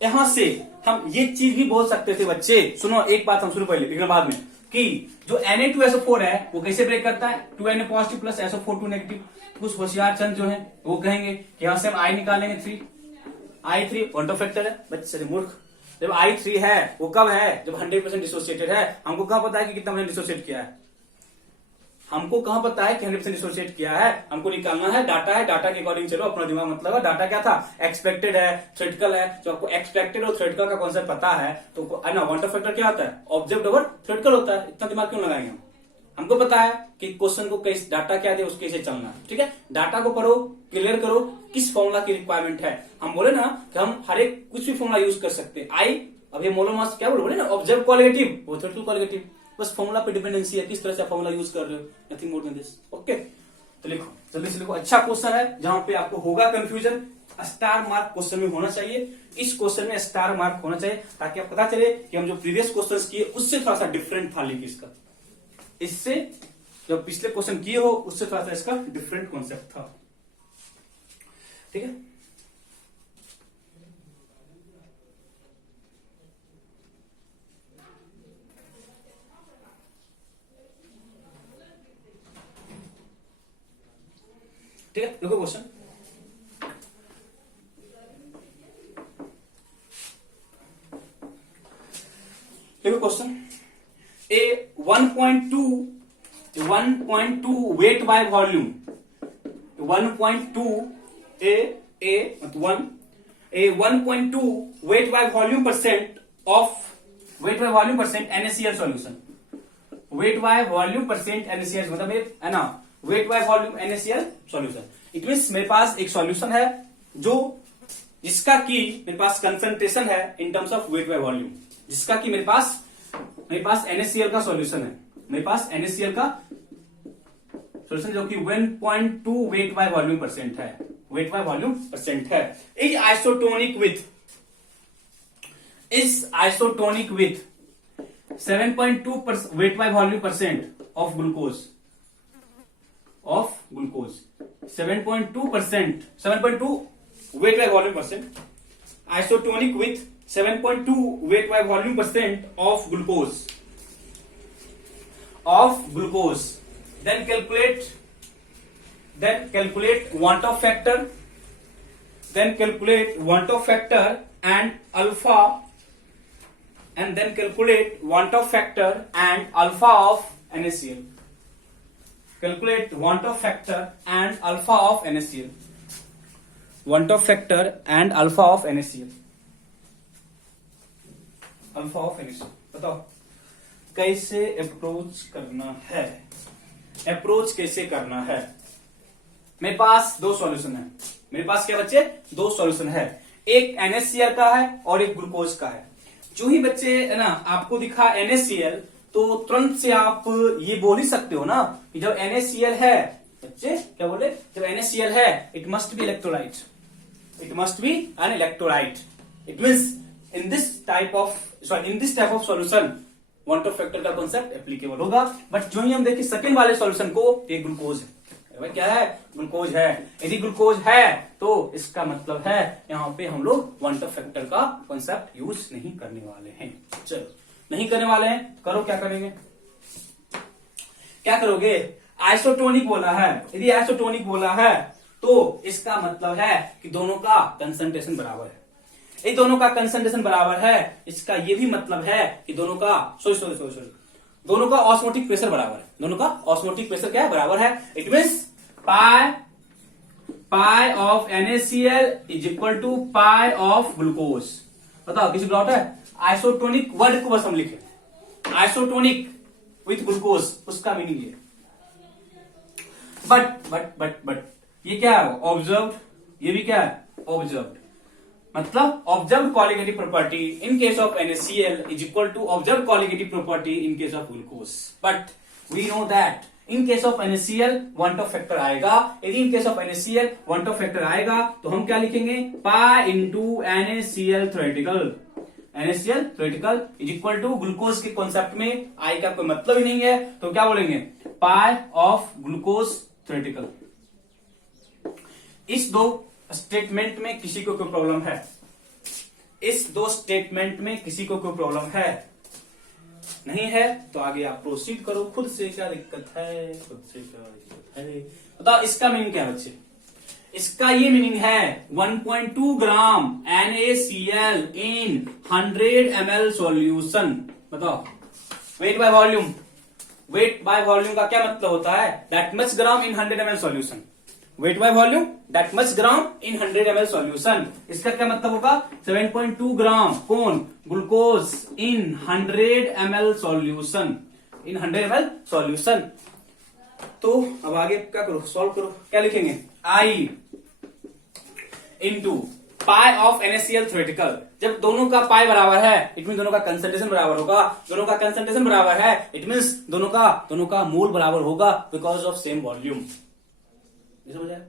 यहां से हम ये चीज भी बोल सकते थे बच्चे, सुनो एक बात हम सुनो पहले फिर बाद में, कि जो Na2SO4 है वो कैसे ब्रेक करता है, 2Na positive plus SO4 2 negative. कुछ होशियार चंद जो है वो कहेंगे कि यहां से हम I निकालेंगे 3, I3 वन टॉप फैक्टर है। बच्चे मूर्ख, जब I3 है वो कब है, जब 100% डिसोसिएटेड है। हमको कहां पता है कि कितना हमने डिसोसिएट किया है, हमको कहां पता है कि 100% डिसोसिएट किया है। हमको निकालना है डाटा है, डाटा के अकॉर्डिंग चलो, अपना दिमाग मत लगाओ। डाटा क्या था, एक्सपेक्टेड है, थ्योरेटिकल है। जो आपको एक्सपेक्टेड और थ्योरेटिकल का कॉन्सेप्ट पता है तो ना वन टॉप फैक्टर क्या होता है, ऑब्जर्व्ड ओवर थ्योरेटिकल होता है। इतना दिमाग क्यों लगाएंगे हम, हमको पता है कि क्वेश्चन को कैसे डाटा क्या दे उसके से चलना है, ठीक है। डाटा को पढ़ो, क्लियर करो किस फॉर्मूला की रिक्वायरमेंट है। हम बोले ना कि हम हर एक कुछ भी फॉर्मूला यूज कर सकते हैं। आई अब ये मोलर मास क्या बोले ना, ऑब्जर्व क्वालिटेटिव वो थ्योरेटिकल क्वालिटेटिव, बस फॉर्मूला पे डिपेंडेंसी है, किस तरह से फॉर्मूला यूज कर रहे हो, nothing more than this. Okay, तो लिखो, जल्दी से लिखो। अच्छा क्वेश्चन है, जहां पे आपको होगा कंफ्यूजन, स्टार मार्क क्वेश्चन में होना चाहिए। इस क्वेश्चन में स्टार मार्क होना चाहिए, ताकि आपको पता चले कि हम जो प्रीवियस क्वेश्चंस किए उससे थोड़ा सा डिफरेंट था लिखिए इसका। इससे जो पिछले क्वेश्चन किए हो उससे थोड़ा सा इसका डिफरेंट कॉन्सेप्ट था। ठीक है, ठीक है। देखो क्वेश्चन, देखो question, A 1.2 wait by volume, 1.2 1.2 wait by volume percent of NaCl solution. Weight by volume percent NaCl मतलब है ना, wait by volume NaCl solution. It means मेरे पास एक सॉल्यूशन है जो जिसका की मेरे पास कंसंट्रेशन है in terms of weight by volume, जिसका कि मेरे पास NaCl का सॉल्यूशन है, मेरे पास NaCl का सॉल्यूशन जो कि 1.2 वेट बाय वॉल्यूम परसेंट है, वेट बाय वॉल्यूम परसेंट है। Is isotonic with 7.2 wait by volume percent of glucose 7.2 weight by volume percent, isotonic with 7.2 weight by volume percent of glucose. Then calculate want of factor. And alpha. And then calculate want of factor and alpha of NaCl. Calculate want of factor and alpha of NaCl. Want of factor and alpha of NaCl. Alpha of NaCl बताओ कैसे approach करना है। Approach कैसे करना है, मेरे पास दो solution है। मेरे पास क्या बच्चे, दो सॉल्यूशन है, एक NaCl का है और एक ग्लूकोज का है। जो ही बच्चे है ना आपको दिखा NaCl, तो तुरंत से आप ये बोल ही सकते हो ना कि जब NaCl है, बच्चे क्या बोले, जब NaCl है it must be electrolyte, it must be an electrolyte. It means in this type of solution want Hoff factor का कॉन्सेप्ट एप्लीकेबल होगा। बट जो ही हम देखिए सेकंड वाले सॉल्यूशन को, ये ग्लूकोज है, भाई क्या है, ग्लूकोज है। यदि ग्लूकोज है तो इसका मतलब है यहाँ पे हम लोग वांट ऑफ फैक्टर का कॉन्सेप्ट यूज नहीं करने वाले हैं। चलो नहीं करने वाले हैं, करो क्या करेंगे, क्या करोगे, आइसोटोनिक बोला है। यदि आइसोटोनिक बोला है तो इसका मतलब है कि दोनों का कंसंट्रेशन बराबर है। ये दोनों का कंसंट्रेशन बराबर है, इसका ये भी मतलब है कि दोनों का दोनों का ऑस्मोटिक प्रेशर बराबर है। दोनों का ऑस्मोटिक प्रेशर क्या है, बराबर है। It means pi of NaCl is equal to pi of glucose. बताओ किसी डाउट है, आइसोटोनिक वर्ड को बस हम लिखे, आइसोटोनिक विथ ग्लूकोज, उसका मीनिंग ये। बट ये क्या है, ऑब्जर्व्ड, ये भी क्या है, ऑब्जर्व्ड। मतलब observe colligative property in case of NaCl is equal to observe colligative property in case of glucose. But we know that in case of NaCl van't Hoff factor आएगा। यदि in case of NaCl van't Hoff factor आएगा तो हम क्या लिखेंगे, pi into NaCl theoretical is equal to glucose के concept में I का कोई मतलब ही नहीं है, तो क्या बोलेंगे, पाई ऑफ ग्लूकोज थ्योरेटिकल। इस दो स्टेटमेंट में किसी को कोई प्रॉब्लम है, इस दो स्टेटमेंट में किसी को कोई प्रॉब्लम है, नहीं है तो आगे आप प्रोसीड करो। खुद से क्या दिक्कत है, खुद से क्या दिक्कत है, बताओ इसका मीनिंग क्या है बच्चे। इसका ये मीनिंग है 1.2 gram NaCl in 100 ml solution. बताओ weight by volume, weight by volume का क्या मतलब होता है, that much gram in 100 ml solution. Weight by volume that much gram in 100 ml solution. इसका क्या मतलब होगा, 7.2 ग्राम कौन, glucose in 100 ml solution, in 100 ml solution. तो अब आगे क्या करो, सॉल्व करो। क्या लिखेंगे, i into pi of NaCl theoretical. जब दोनों का पाई बराबर है इट मीन दोनों का कंसंट्रेशन बराबर होगा। दोनों का कंसंट्रेशन बराबर है इट मीन दोनों का मोल बराबर होगा बिकॉज ऑफ सेम वॉल्यूम। ये समझ आया?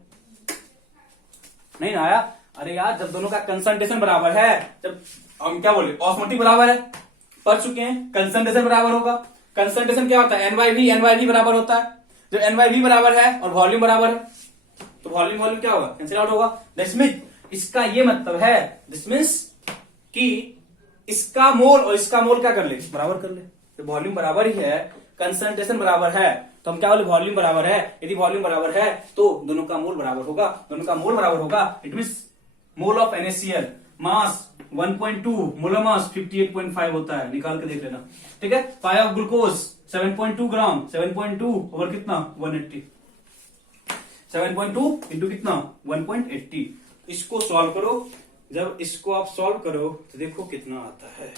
नहीं ना आया? अरे यार, जब दोनों का कंसंट्रेशन बराबर है, जब हम क्या बोले ऑस्मोटिक बराबर है, पढ़ चुके हैं, कंसंट्रेशन बराबर होगा। कंसंट्रेशन क्या होता है? एन/वी बराबर होता है। जब एन/वी बराबर है और वॉल्यूम बराबर है, तो वॉल्यूम क्या होगा? कैंसिल आउट होगा। दैट्स मीन इसका ये मतलब है, दिस मीन्स कि इसका मोल और इसका मोल क्या कर ले? बराबर कर ले। तो वॉल्यूम बराबर ही है, कंसंट्रेशन बराबर है, तो हम क्या बोले? वॉल्यूम बराबर है। यदि वॉल्यूम बराबर है तो दोनों का मोल बराबर होगा। दोनों का मोल बराबर होगा, it means mole of NaCl mass 1.2, molar mass 58.5 होता है, निकाल के देख लेना। ठीक है। पाई ऑफ ग्लूकोज 7.2 ग्राम, 7.2 ओवर कितना? 180, 7.2 इंटू कितना? 1.80। इसको सॉल्व करो। जब इसको आप सॉल्व करो तो देखो कितना आता है।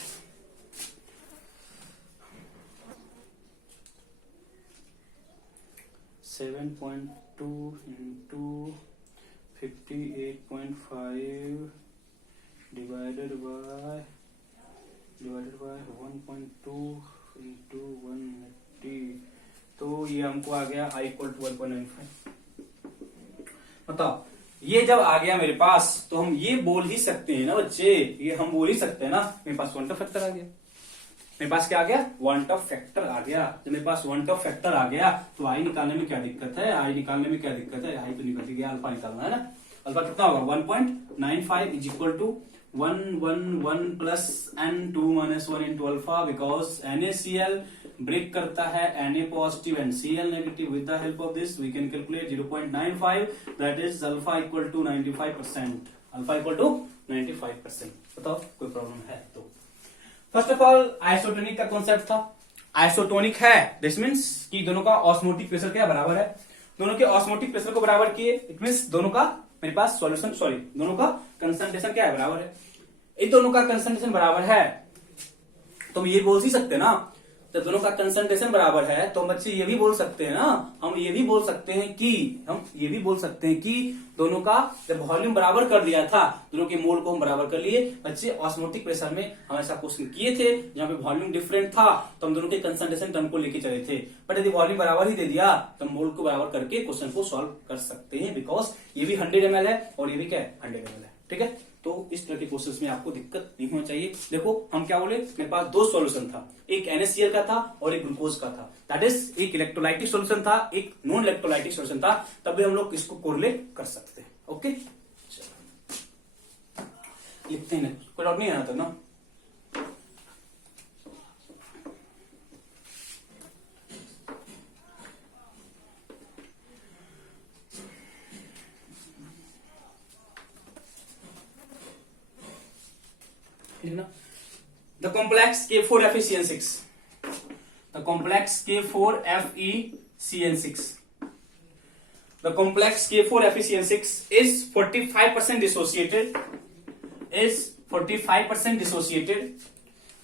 Seven 7.2 into 58.5 divided by 1.2 into 180, तो ये हमको आ गया I = 1.95। बताओ, ये जब आ गया मेरे पास तो हम ये बोल ही सकते हैं ना बच्चे, ये हम बोल ही सकते हैं ना, मेरे पास वन ऑफ फैक्टर आ गया। मेरे पास क्या आ गया? वन ऑफ फैक्टर आ गया। जब मेरे पास वन ऑफ फैक्टर आ गया तो आई निकालने में क्या दिक्कत है? आई निकालने में क्या दिक्कत है? आई तो निकल गया, अल्फा निकालना है ना। अल्फा कितना होगा? 1.95 is equal to 111 plus n2 - 1 into alpha, because NaCl break करता है Na positive and Cl negative. With the help of this we can calculate 0.95, that is alpha equal to 95%। Alpha equal to 95%। बताओ कोई problem है तो? First of all isotonic का concept था। Isotonic है, this means कि दोनों का ऑस्मोटिक प्रेशर क्या बराबर है। दोनों के ऑस्मोटिक प्रेशर को बराबर किए, इट मीन्स दोनों का मेरे पास सॉल्यूशन, दोनों का कंसंट्रेशन क्या है? बराबर है। इन दोनों का कंसंट्रेशन बराबर है तो हम ये बोल ही सकते हैं ना, जब दोनों का कंसंट्रेशन बराबर है तो हम बच्चे ये भी बोल सकते हैं ना, हम ये भी बोल सकते हैं कि दोनों का जब वॉल्यूम बराबर कर दिया था, दोनों के मोल को हम बराबर कर लिए। बच्चे ऑस्मोटिक प्रेशर में हम ऐसा क्वेश्चन किए थे जहां पे वॉल्यूम डिफरेंट था तो हम दोनों के कंसंट्रेशन टर्म को लेके चले थे, बट यदि वॉल्यूम बराबर ही दे दिया तो हम मोल को बराबर करके क्वेश्चन को सॉल्व कर सकते हैं, बिकॉज ये भी 100 ml है और ये भी क्या है? 100 ml है। ठीक है। तो इस तरह के क्वेश्चंस में आपको दिक्कत नहीं होना चाहिए। देखो हम क्या बोले, मेरे पास दो सॉल्यूशन था, एक NaCl का था और एक ग्लूकोज का था। दैट इज एक इलेक्ट्रोलाइटिक सॉल्यूशन था, एक नॉन इलेक्ट्रोलाइटिक सॉल्यूशन था, तब भी हम लोग इसको कोरिलेट कर सकते हैं। ओके, लिखते हैं, कोई डाउट नहीं आना तक ना। The complex K4FeCN6. The complex K4FeCN6. The complex K4FeCN6 is 45% dissociated.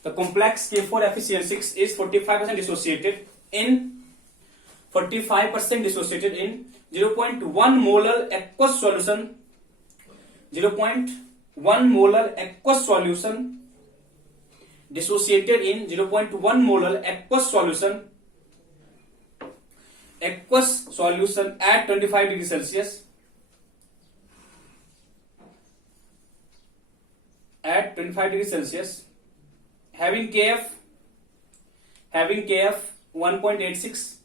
The complex K4FeCN6 is 45% dissociated in 0.1 molar aqueous solution. 0.1 molar aqueous solution dissociated in 0.1 molar aqueous solution at 25 degrees Celsius. At 25 degrees Celsius, having KF 1.86,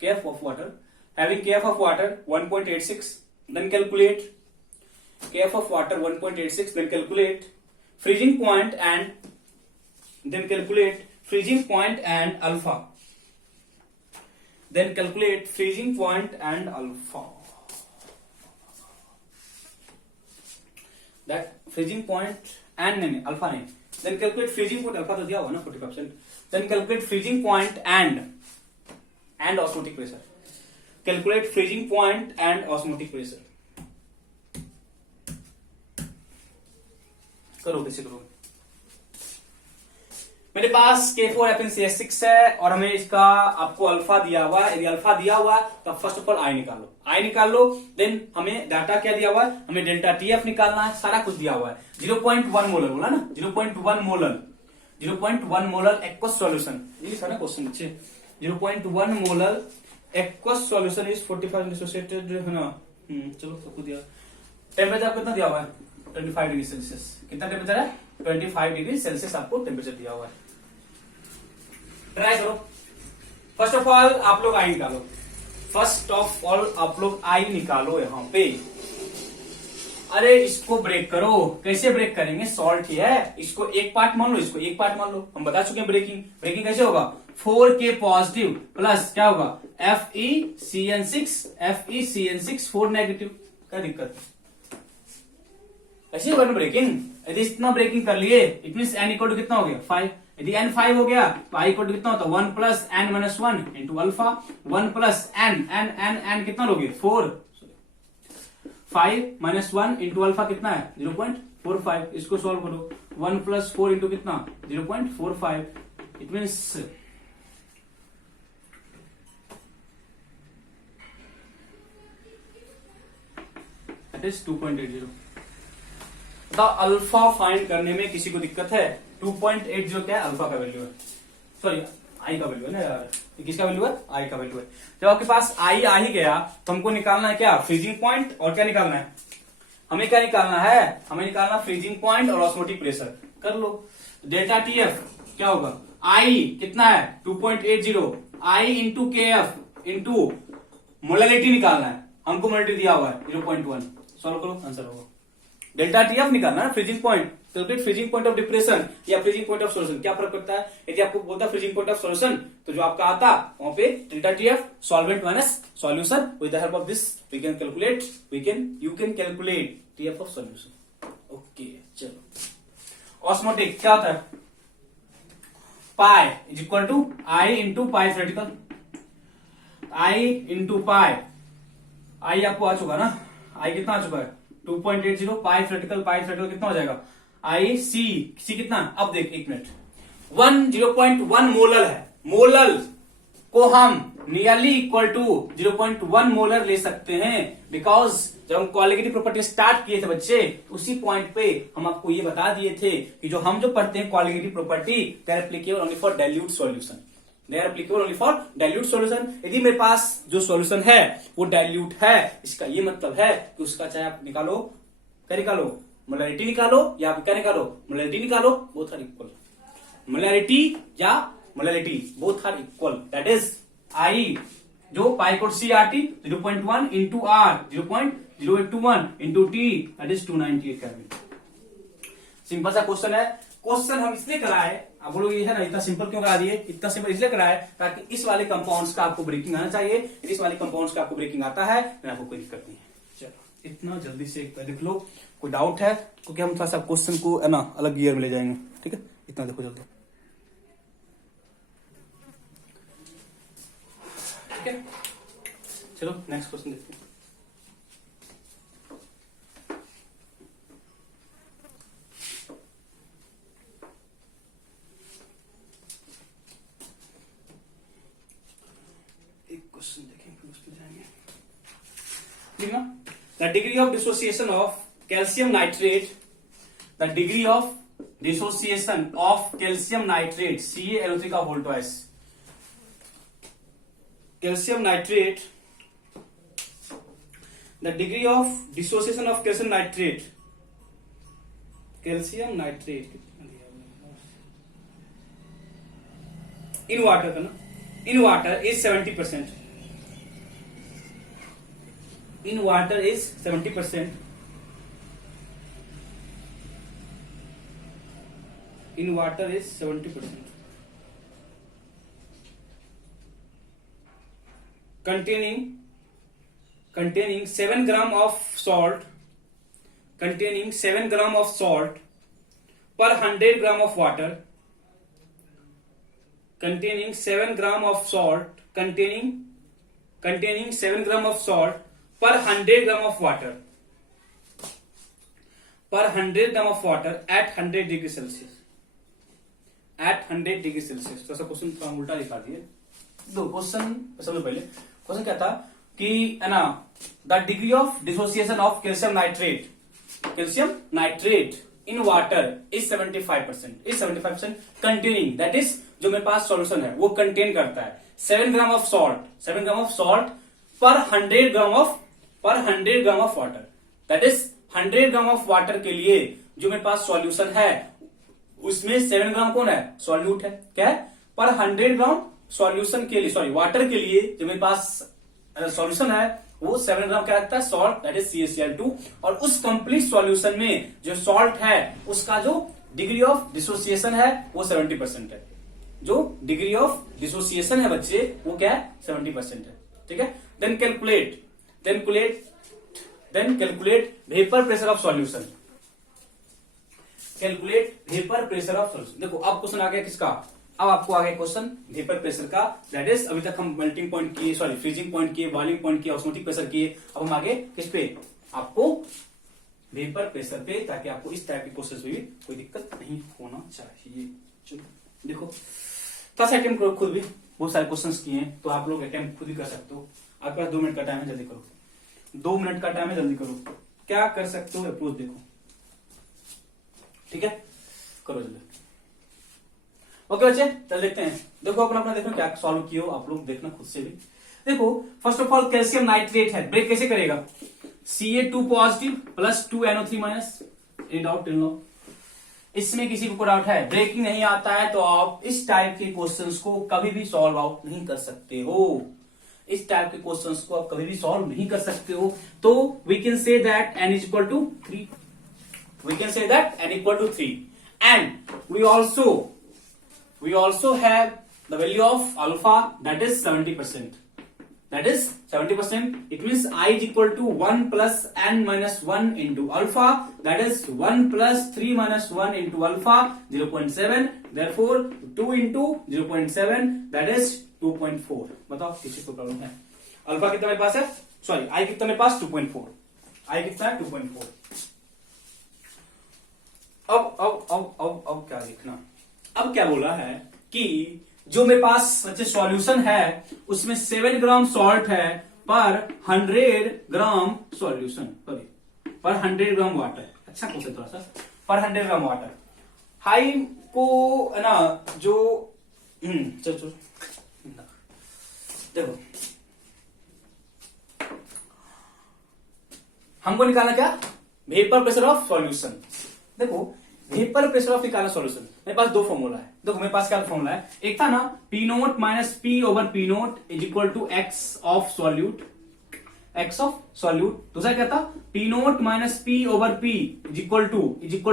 KF of water, having KF of water 1.86, then calculate KF of water 1.86, then calculate freezing point and alpha. Then calculate freezing point and alpha. That freezing point and नहीं alpha नहीं. Then calculate freezing point, alpha तो दिया हुआ ना 40%. Then calculate freezing point and osmotic pressure. Calculate freezing point and osmotic pressure. करो, कैसे करो? मेरे पास K4FeCN6 है और हमें इसका आपको अल्फा दिया हुआ है। यदि अल्फा दिया हुआ है तो फर्स्ट ऑफ ऑल आई निकाल लो, देन हमें डाटा क्या दिया हुआ है, हमें डेल्टा TF निकालना है, सारा कुछ दिया हुआ है। 0.1 मोलर बोला ना, 0.1 मोलर एक्वस सॉल्यूशन, ये सारा क्वेश्चन अच्छे। 0.1 molar aqueous solution is 45 dissociated है ना। चलो सबको दिया। टेम्परेचर आपको कितना दिया हुआ है? 25 डिग्री सेल्सियस। कितना टेम्परेचर है? 25 डिग्री सेल्सियस आपको टेम्परेचर दिया हुआ है। ट्राई करो। फर्स्ट ऑफ ऑल आप लोग आई निकालो। फर्स्ट ऑफ ऑल आप लोग आई निकालो यहां पे। अरे इसको ब्रेक करो। कैसे ब्रेक करेंगे? सॉल्ट ही है, इसको एक पार्ट मान लो, इसको एक पार्ट मान लो। हम बता चुके हैं ब्रेकिंग। ब्रेकिंग कैसे होगा? 4K पॉजिटिव प्लस क्या होगा? FeCN6 4 negative. क्या दिक्कत? ऐसे होगा ना ब्रेकिंग। यदि इतना ब्रेकिंग कर लिए it mean n equal to कितना हो गया? 5। यदि n 5 हो गया तो i इक्वल टू कितना होता है? 1 plus n minus 1 into alpha. 1 plus n कितना लोगे? 4। 5 माइनस 1 इंटू अल्फा कितना है? 0.45। इसको सॉल्व करो। 1 प्लस 4 इंटू कितना? 0.45। It means that is 2.80। बताओ अल्फा फाइंड करने में किसी को दिक्कत है? 2.80 क्या है? अल्फा का वैल्यू है, सॉरी आई का वैल्यू है ना यार। किसका वैल्यू है? आई का वैल्यू है। जब आपके पास आई आ ही गया तो हमको निकालना है क्या? Freezing point. और क्या निकालना है? हमें क्या निकालना है? हमें निकालना फ्रीजिंग पॉइंट और ऑस्मोटिक प्रेशर। कर लो। डेल्टा टीएफ क्या होगा? आई कितना है? 2.80। आई into K F into molality निकालना है। हमको मोलैलिटी दिया हुआ है 0.1। सॉल्व करो, आंसर होगा। डेल्टा टीएफ निकालना है, freezing point. Calculate freezing point of depression या फ्रीजिंग पॉइंट ऑफ सॉल्यूशन। क्या फर्क पड़ता है? यदि आपको बोलता है फ्रीजिंग पॉइंट ऑफ सॉल्यूशन तो जो आपका आता वहां पे delta TF solvent minus solution. With the help of this we can calculate, you can calculate TF of solution. Okay चलो। ऑस्मोटिक क्या होता है? Pi is equal to I into pi theoretical. I into pi. I आपको आ चुका ना? आई कितना आ चुका है? 2.80। पाई थ्योरेटिकल कितना हो जाएगा? आई सी कितना? अब देख एक मिनट। 0.1 मोलर है। मोलर को हम नियरली इक्वल टू 0.1 मोलर ले सकते हैं। बिकॉज जब हम क्वालिटेटिव प्रॉपर्टी स्टार्ट किए थे बच्चे, उसी पॉइंट पे हम आपको ये बता दिए थे कि जो हम पढ़ते हैं colligative property, they are applicable only for dilute solution. They are applicable only for dilute solution. यदि मेरे पास जो सॉल्यूशन है वो डाइल्यूट है, इसका ये मतलब है कि उसका चाहे आप निकालो, क्या निकालो? मोलैरिटी निकालो या क्या निकालो? मोलैरिटी निकालो, बोथ आर इक्वल। मोलैरिटी या molality both are equal. That is i जो पाई कोड C R T 0.1 into R 0.0821 into T that is 298 kelvin. Simple सा क्वेश्चन है। क्वेश्चन हम इसलिए कराए, आप बोलोगे ये है ना इतना सिंपल क्यों करा दिए? इतना सिंपल इसलिए कराए ताकि इस वाले कंपाउंड्स का आपको ब्रेकिंग आना चाहिए। यदि इस वाले कंपाउंड्स का आपको ब्रेकिंग आता है तो आपको कोई दिक्कत नहीं है। चलो इतना जल्दी से एक देख लो। कोई डाउट है? क्योंकि हम थोड़ा सा क्वेश्चन को है ना अलग गियर में ले जाएंगे। ठीक है, इतना देखो जल्दी। ठीक है, चलो नेक्स्ट क्वेश्चन देखते हैं। एक क्वेश्चन देखें फिर उस पर जाएंगे। ठीक ना? The degree of dissociation of calcium nitrate, the degree of dissociation of calcium nitrate CaLO3 का whole twice. Calcium nitrate, the degree of dissociation of calcium nitrate, calcium nitrate in water का ना, in water is 70%। in water is 70%. In water is 70%. Containing 7 gram of salt. Containing 7 gram of salt per 100 gram of water. Containing 7 gram of salt. Containing 7 gram of salt per 100 gram of water. Per 100 gram of water at 100 degree Celsius. At 100 degree Celsius. तो ऐसा question थोड़ा उल्टा दिखा दिए। दो question सबसे पहले question क्या था कि है ना the degree of dissociation of calcium nitrate in water is 75%। Containing that is जो मेरे पास सॉल्यूशन है वो कंटेन करता है 7 ग्राम ऑफ सॉल्ट पर 100 gram of water. That is 100 gram of water के लिए जो मेरे पास सॉल्यूशन है उसमें 7 ग्राम कौन है, सॉल्यूट है। क्या है, पर 100 ग्राम सॉल्यूशन के लिए, सॉरी वाटर के लिए जो मेरे पास सॉल्यूशन है वो 7 ग्राम क्या रखता है, सॉल्ट, दैट इज CaCl2। और उस कंप्लीट सॉल्यूशन में जो सॉल्ट है उसका जो डिग्री ऑफ डिसोसिएशन है वो 70% है। जो डिग्री ऑफ डिसोसिएशन है बच्चे वो क्या है, 70% है। ठीक है, then calculate vapour pressure of solution. देखो अब क्वेश्चन आ गया किसका, अब आपको आ गया क्वेश्चन वेपर प्रेशर का। दैट इज अभी तक हम मेल्टिंग पॉइंट किए, सॉरी फ्रीजिंग पॉइंट किए, बॉइलिंग पॉइंट किए, ऑस्मोटिक प्रेशर किए। अब हम आगे किस पे, आपको वेपर प्रेशर पे, ताकि आपको इस टाइप के क्वेश्चन में भी कोई दिक्कत नहीं होना चाहिए। चलो देखो, थोड़ा सा अटेम्प्ट करो खुद भी, बहुत सारे क्वेश्चन किए हैं तो आप लोग अटेम्प्ट खुद ही कर सकते हो। आपके पास 2 मिनट का टाइम है, जल्दी करो। 2 मिनट का टाइम है, जल्दी करो। क्या कर सकते हो अप्रोच देखो, ठीक है, करो जल्दी। ओके बच्चे, चल देखते हैं। देखो अपना देखो क्या सॉल्व किया हो, आप लोग देखना खुद से भी। देखो first of all calcium nitrate है, ब्रेक कैसे करेगा, Ca2 positive plus 2NO3 minus. ये डाउट टिल नो, इसमें किसी को डाउट है, ब्रेकिंग नहीं आता है तो आप इस टाइप के क्वेश्चंस को कभी भी सॉल्व आउट नहीं कर सकते हो। इस टाइप के क्वेश्चंस को आप कभी भी सॉल्व नहीं कर सकते हो। तो we can say that n is equal to 3, we can say that n equal to 3, and we also have the value of alpha, that is 70%. It means I is equal to 1 plus n minus 1 into alpha, that is 1 plus 3 minus 1 into alpha, 0.7. Therefore 2 into 0.7, that is 2.4. बताओ किसी को problem है? Alpha कितना मेरे पास है, sorry I कितना मेरे पास 2.4, I कितना है 2.4। अब क्या देखना, अब क्या बोला है कि जो मेरे पास बच्चे सॉल्यूशन है उसमें 7 ग्राम सॉल्ट है पर 100 ग्राम सॉल्यूशन, पर 100 ग्राम वाटर। अच्छा क्वेश्चन थोड़ा सा, पर 100 ग्राम वाटर। हाई को है ना जो चलो देखो, हमको निकालना क्या, वेपर प्रेशर ऑफ सॉल्यूशन। देखो वेपर प्रेशर ऑफ निकालना सॉल्यूशन, मेरे पास 2 फॉर्मूला है। देखो मेरे पास क्या फॉर्मूला है, एक था ना P naught minus P over P naught is equal to X of solute. दूसरा क्या था, P naught minus P over P is equal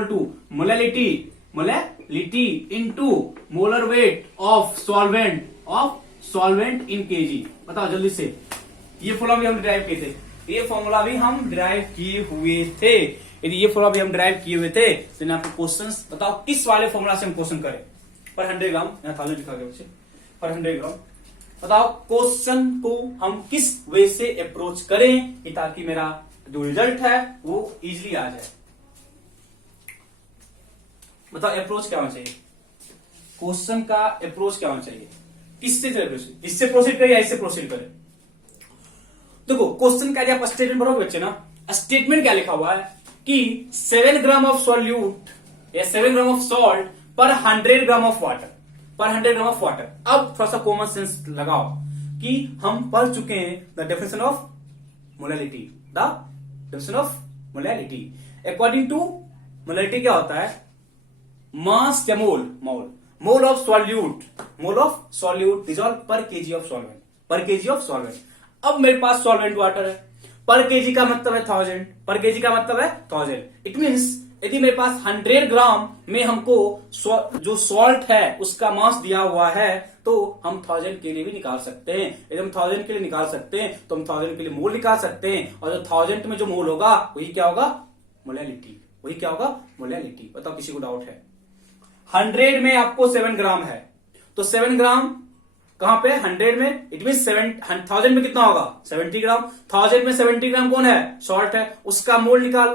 to molality into molar weight of solvent in KG. बताओ जल्दी से, ये फॉर्मूला भी हम derive किए थे, यदि ये फॉर्मूला भी हम ड्राइव किए हुए थे तो आपको क्वेश्चंस बताओ किस वाले फॉर्मूला से हम क्वेश्चन करें। पर 100 ग्राम यहाँ थाली लिखा गया बच्चे, पर 100 ग्राम बताओ क्वेश्चन को हम किस वे से अप्रोच करें कि ताकि मेरा जो रिजल्ट है वो इजीली आ जाए। बताओ अप्रोच क्या होना चाहिए, क्वेश्चन का अप्रोच क्या होना चाहिए, किससे इससे प्रोसीड करें या इससे प्रोसीड करें। देखो क्वेश्चन का आप स्टेटमेंट भरोगे बच्चे ना, स्टेटमेंट क्या लिखा हुआ है कि 7 ग्राम ऑफ सॉल्यूट या 7 ग्राम ऑफ सॉल्ट पर 100 ग्राम ऑफ वाटर। अब थोड़ा सा कॉमन सेंस लगाओ कि हम पढ़ चुके हैं the definition of molality. According to molality क्या होता है, मास या मोल ऑफ सॉल्यूट डिजॉल्व पर केजी ऑफ सॉल्वेंट। अब मेरे पास सॉल्वेंट वाटर है, पर केजी का मतलब है 1000। इट मीन्स यदि मेरे पास 100 ग्राम में हमको जो सॉल्ट है उसका मास दिया हुआ है तो हम 1000 के लिए भी निकाल सकते हैं। यदि हम 1000 के लिए निकाल सकते हैं तो हम 1000 के लिए मोल निकाल सकते हैं, और जो 1000 में जो मोल होगा वही क्या होगा, मोलैलिटी। बताओ किसी को डाउट है। 100 में आपको 7 ग्राम है तो 7 ग्राम कहां पे, 100 में, इट मीन 1000 में कितना होगा, 70 ग्राम। 1000 में 70 ग्राम कौन है, सॉल्ट है, उसका मोल निकाल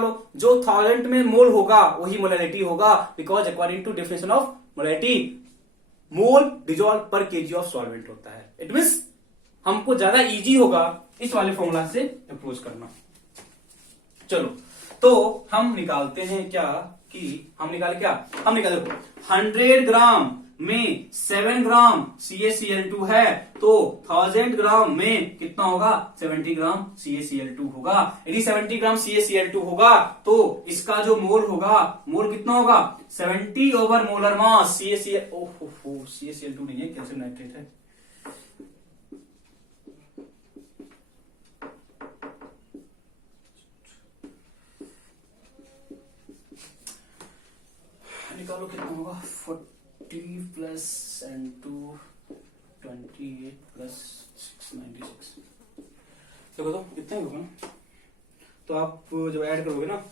लो। जो 1000 में मोल होगा वही मोलैलिटी होगा, because according to definition of molality mole dissolve पर केजी ऑफ सॉल्वेंट होता है। इट मीन्स हमको ज्यादा इजी होगा इस वाले फॉर्मूला से अप्रोच करना। चलो तो हम निकालते हैं क्या कि हम निकाल 100 ग्राम में 7 ग्राम CaCl2 है तो 1000 ग्राम में कितना होगा? 70 ग्राम CaCl2 होगा। यदि 70 ग्राम CaCl2 होगा तो इसका जो मोल होगा, मोल कितना होगा? 70 ओवर मोलर मास CaCl2 नहीं है, कैल्शियम नाइट्रेट है। निकालो कितना होगा? 40 प्लस N2 28 प्लस 696। देखो तो कितना ही होगा ना, तो आप जब ऐड करोगे ना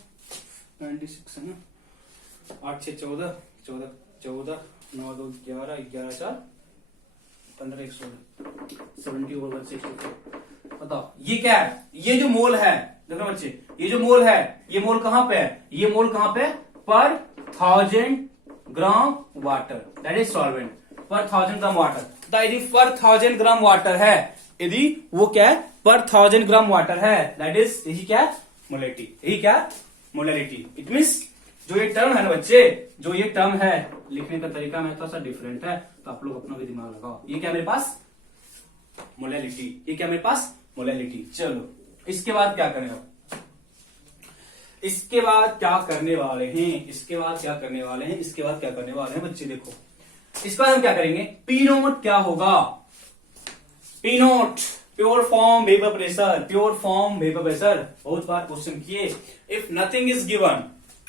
96 है ना, 8 6 14 14 14 9 2 11 11 4 15 1 16 70 ओवर 160। बताओ ये क्या है? ये जो मोल है, देखो बच्चे, ये जो मोल है, ये मोल कहां पे है? ये मोल कहां पे? पर 1000 gram water, that is solvent पर 1000 ग्राम वाटर। यदि पर 1000 ग्राम वाटर है, यदि वो क्या है? पर 1000 ग्राम वाटर है, दैट इज, यही क्या? मोलैरिटी। यही क्या? मोलैरिटी। इट मीन्स जो ये टर्म है ना बच्चे, जो ये टर्म है, लिखने का तरीका में थोड़ा सा डिफरेंट है, तो आप लोग अपना भी दिमाग लगाओ। ये क्या मेरे पास? मोलैरिटी। ये क्या मेरे पास? मोलैरिटी। चलो इसके बाद क्या करें? इसके बाद क्या करने वाले हैं? इसके बाद क्या करने वाले हैं? इसके बाद क्या करने वाले हैं बच्चे? देखो इसके बाद हम क्या करेंगे? पी नोट क्या होगा? P naught pure form vapour pressure. Pure form vapour pressure बहुत बार क्वेश्चन किए। If nothing is given,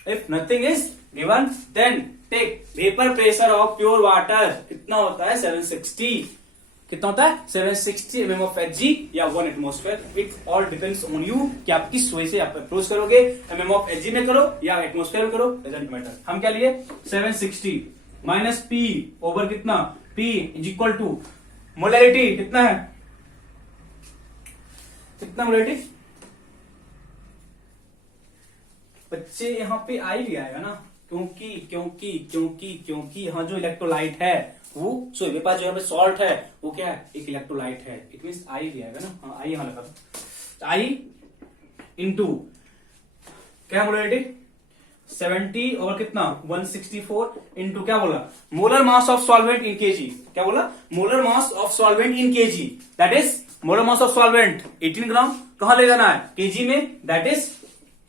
if nothing is given then take vapour pressure of pure water. कितना होता है? 760। कितना होता है? 760 mm of Hg या 1 atmosphere. It all depends on you कि आप किस वे से आप अप्रोच करोगे, mm of Hg में करो या एटमोस्फेयर में करो, डजंट मैटर। हम क्या लिए? 760 माइनस P ओवर कितना? P is equal to molarity. कितना है? कितना मोलैरिटी बच्चे? यहां पे आई भी आएगा ना, क्योंकि क्योंकि क्योंकि क्योंकि यहां जो इलेक्ट्रोलाइट है वो, सो मेरे पास जो यहाँ पे सॉल्ट है वो क्या है? एक इलेक्ट्रोलाइट है। इट मीन्स आई भी आएगा ना। हाँ आई यहां लगा दो। आई इंटू क्या मोलैरिटी? 70 और कितना? 164 इंटू क्या बोला? Molar mass of solvent in KG. क्या बोला? Molar mass of solvent in KG, that is molar mass of solvent 18 ग्राम। कहां ले जाना है? केजी में, दैट इज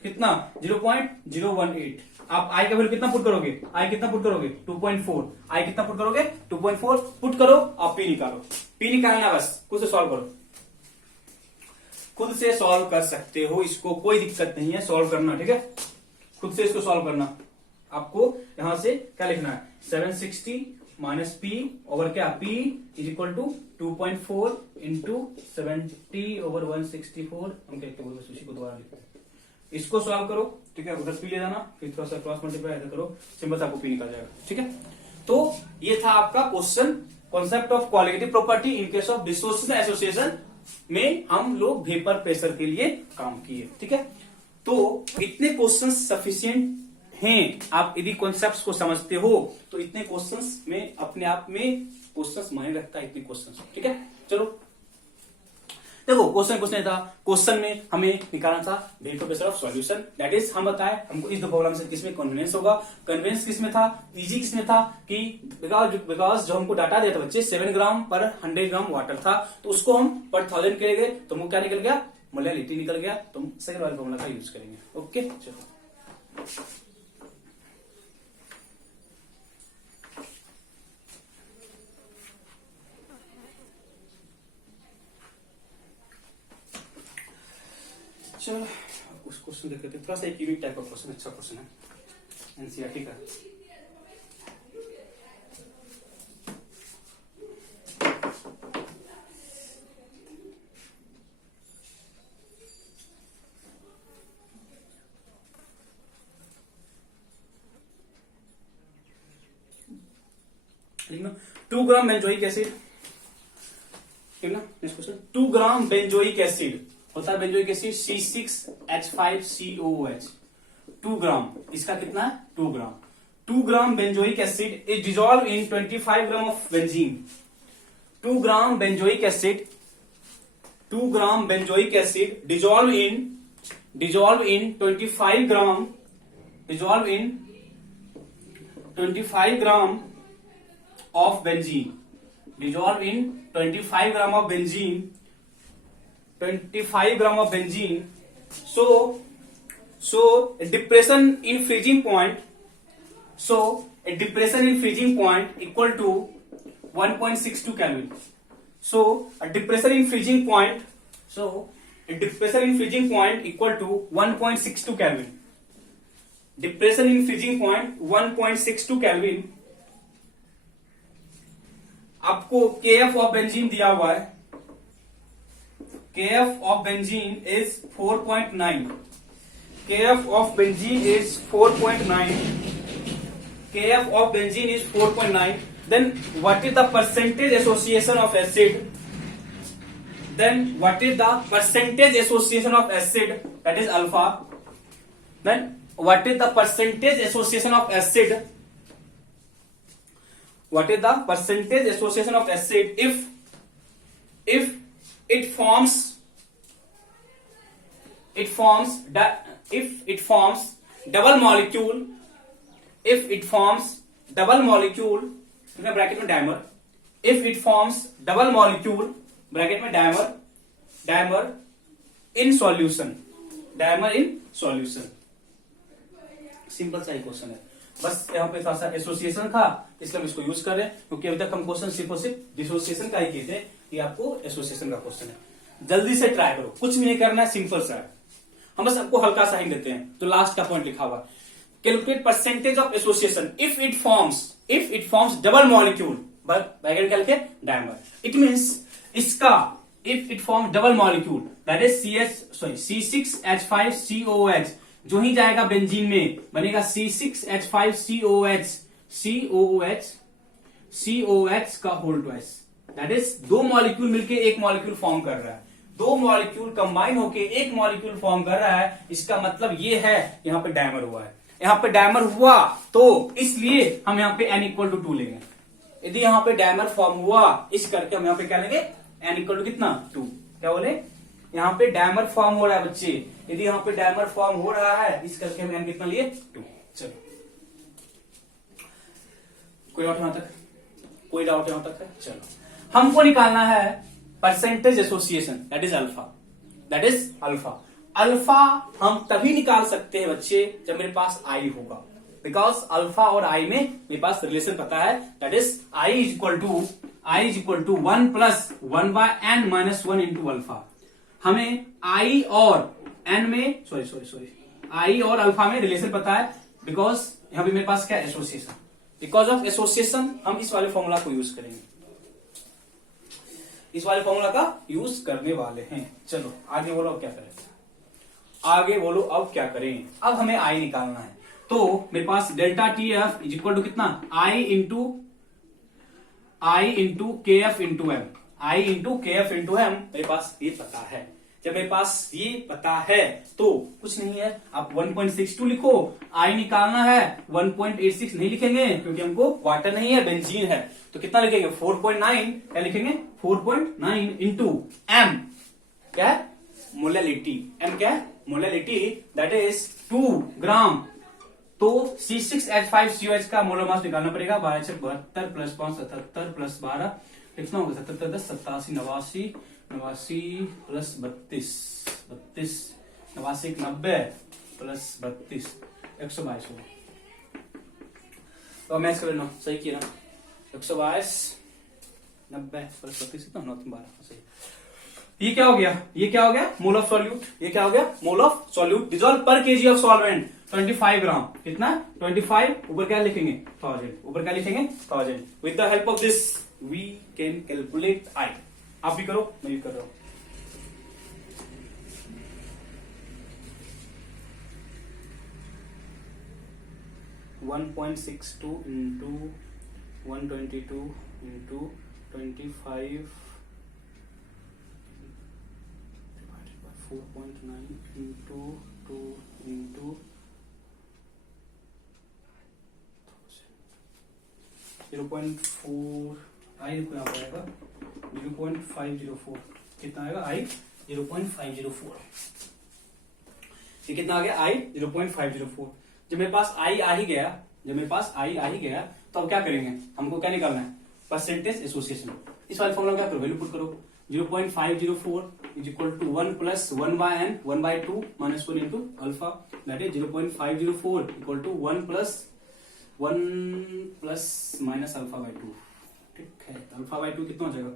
कितना? 0.018। आप आई का वैल्यू कितना पुट करोगे? आई कितना पुट करोगे? 2.4। आई कितना पुट करोगे? 2.4 पुट करो। आप पी निकालो। पी निकालना बस, खुद से सॉल्व करो। खुद से सॉल्व कर सकते हो, इसको कोई दिक्कत नहीं है सॉल्व करना, ठीक है? खुद से इसको सॉल्व करना। आपको यहां से क्या लिखना है? 760 माइनस पी ओवर क्या? P is equal to 2.4 into 70 over 164। हम क्या लिखते हैं? उसी को दोबारा लिखते हैं। इसको सॉल्व करो, ठीक है? उधर पी ले जाना, फिर थोड़ा सा क्रॉस मल्टीप्लाई ऐसा करो, सिंपल से आपको पी निकल जाएगा, ठीक है? तो ये था आपका question, concept of qualitative property in case of dissociation association में हम लोग वेपर प्रेशर के लिए काम किए, ठीक है? तो इतने क्वेश्चन सफिशियंट हैं। आप यदि कॉन्सेप्ट्स को समझते हो तो इतने क्वेश्चंस में अपने आप में क्वेश्चंस मायने रखता है, इतने क्वेश्चंस, ठीक है? चलो देखो क्वेश्चन कुछ नहीं था। क्वेश्चन में हमें निकालना था vapour pressure of solution, that is हम बताए हमको इस दो प्रॉब्लम से किसमें कन्वीनियंस होगा। कन्वीनियंस किसमें था? इजी किसमें था? कि बिकॉज जो हमको डाटा दिया था बच्चे 7 ग्राम पर 100 ग्राम वाटर था, तो उसको हम पर 1000 के गए तो वो क्या निकल गया? मोलैरिटी निकल गया। तो हम सेकंड वाले फॉर्मूला का यूज करेंगे। ओके चलो चलो उस क्वेश्चन देख लेते हैं। थोड़ा सा एक यूनिक टाइप का क्वेश्चन, अच्छा क्वेश्चन है एनसीईआरटी का। लिखना 2 ग्राम बेंजोइक एसिड, लिखना next question. 2 gram benzoic acid होता है, बेंजोइक एसिड C6H5COOH। 2 ग्राम, इसका कितना है? 2 gram. 2 gram benzoic acid is dissolve in 25 gram of benzene. 2 gram benzoic acid, 2 gram benzoic acid dissolve in 25 gram, dissolve in 25 gram of benzene, dissolved in 25 gram of benzene, 25 gram of benzene. So a depression in freezing point, so a depression in freezing point equal to 1.62 Kelvin. So a depression in freezing point, so a depression in freezing point equal to 1.62 Kelvin. Depression in freezing point 1.62 Kelvin. आपको KF of benzene दिया हुआ है, KF of benzene is 4.9, KF of benzene is 4.9, KF of benzene is 4.9. Then what is the percentage association of acid? Then what is the percentage association of acid? That is alpha. Then what is the percentage association of acid? What is the percentage association of acid if it forms double molecule, if it forms double molecule bracket में dimer, if it forms double molecule bracket में dimer in solution, dimer in solution. Simple सा ही question है, बस यहाँ पे थोड़ा सा एसोसिएशन था इसलिए हम इसको यूज कर रहे हैं, क्योंकि अभी तक हम क्वेश्चन सिर्फ और सिर्फ डिसोसिएशन का ही किए थे. ये आपको एसोसिएशन का क्वेश्चन है. जल्दी से ट्राई करो, कुछ भी नहीं करना है, सिंपल सा है. हम बस आपको हल्का सा हिंट देते हैं. तो लास्ट का पॉइंट लिखा हुआ, calculate percentage of association if it forms double molecule, बैगन क्या लिखे, डायमर. इट मीन्स इसका if it form double molecule that is C6H5COOH, जो ही जाएगा बेंजीन में बनेगा C6H5COOH, COOH का होल ट्वाइस. दैट इज दो मॉलिक्यूल मिलके एक मॉलिक्यूल फॉर्म कर रहा है, दो मॉलिक्यूल कंबाइन होके एक मॉलिक्यूल फॉर्म कर रहा है. इसका मतलब ये है यहाँ पे डायमर हुआ है. यहाँ पे डायमर हुआ तो इसलिए हम यहाँ पे n इक्वल टू 2 लेंगे. यदि यहाँ पे डायमर फॉर्म हुआ इस करके हम यहाँ पे क्या लेंगे, n इक्वल टू कितना, 2. क्या बोले, यहाँ पे डायमर फॉर्म हो रहा है बच्चे, यदि यहाँ पे डायमर फॉर्म हो रहा है इस करके हम n कितना लिए, 2. चलो, कोई डाउट यहाँ तक, कोई डाउट यहाँ तक है. चलो, हमको निकालना है percentage association, that is alpha, that is alpha. Alpha हम तभी निकाल सकते हैं बच्चे जब मेरे पास आई होगा, बिकॉज अल्फा और आई में मेरे पास रिलेशन पता है, that is I is equal to 1 plus 1 by n minus 1 into alpha. हमें आई और n में सॉरी आई और अल्फा में रिलेशन पता है, बिकॉज यहां पे मेरे पास क्या, एसोसिएशन. बिकॉज ऑफ एसोसिएशन हम इस वाले फॉर्मूला को यूज करेंगे, इस वाले फॉर्मूला का यूज करने वाले हैं. चलो आगे बोलो, अब क्या करें, आगे बोलो अब क्या करें. अब हमें आई निकालना है, तो मेरे पास delta TF is equal to कितना, I into KF into M, I into KF into m. मेरे पास ये पता है. जब मेरे पास ये पता है तो कुछ नहीं है, आप 1.62 लिखो. आई निकालना है, 1.86 नहीं लिखेंगे क्योंकि हमको वाटर नहीं है, बेंजीन है. तो कितना लिखेंगे, 4.9. क्या लिखेंगे, 4.9 इंटू एम क्या है, मोलैलिटी. एम क्या है, मोलैलिटी, दैट इज 2 ग्राम. तो C6H5COH का मोलर मास निकालना पड़ेगा. 12 से 72 प्लस 5 77 प्लस 12 कितना होगा, 77 10 87 89 प्लस 32 89 90 प्लस 32 122 होगा. तो मैच कर लेना, सही किया ना, 122 90 प्लस 32 कितना, 9 12 सही. ये क्या हो गया, मोल ऑफ सॉल्यूट. ये क्या हो गया, मोल ऑफ सॉल्यूट डिसॉल्व पर केजी ऑफ सॉल्वेंट 25 ग्राम. कितना, 25. ऊपर क्या लिखेंगे, 1000. With the help of this we can calculate I. आप भी करो, मैं भी कर रहा हूं. (1.62 into 122 into 25 4.9 into 2 into 0.4 आई कितना आएगा, 0.504. कितना आएगा, आई 0.504. ये कितना आ गया, आई 0.504. जब मेरे पास आई आ ही गया तो अब क्या करेंगे, हमको क्या निकालना है, परसेंटेज एसोसिएशन। इस वाले फॉर्मूला क्या करो, वैल्यू पुट करो, 0.504 is equal to 1 plus 1 by N 1/2 minus 1 into alpha, that is 0.504 equal to 1 plus minus alpha by 2। ठीक है, तो अल्फा बाय 2 कितना हो जाएगा,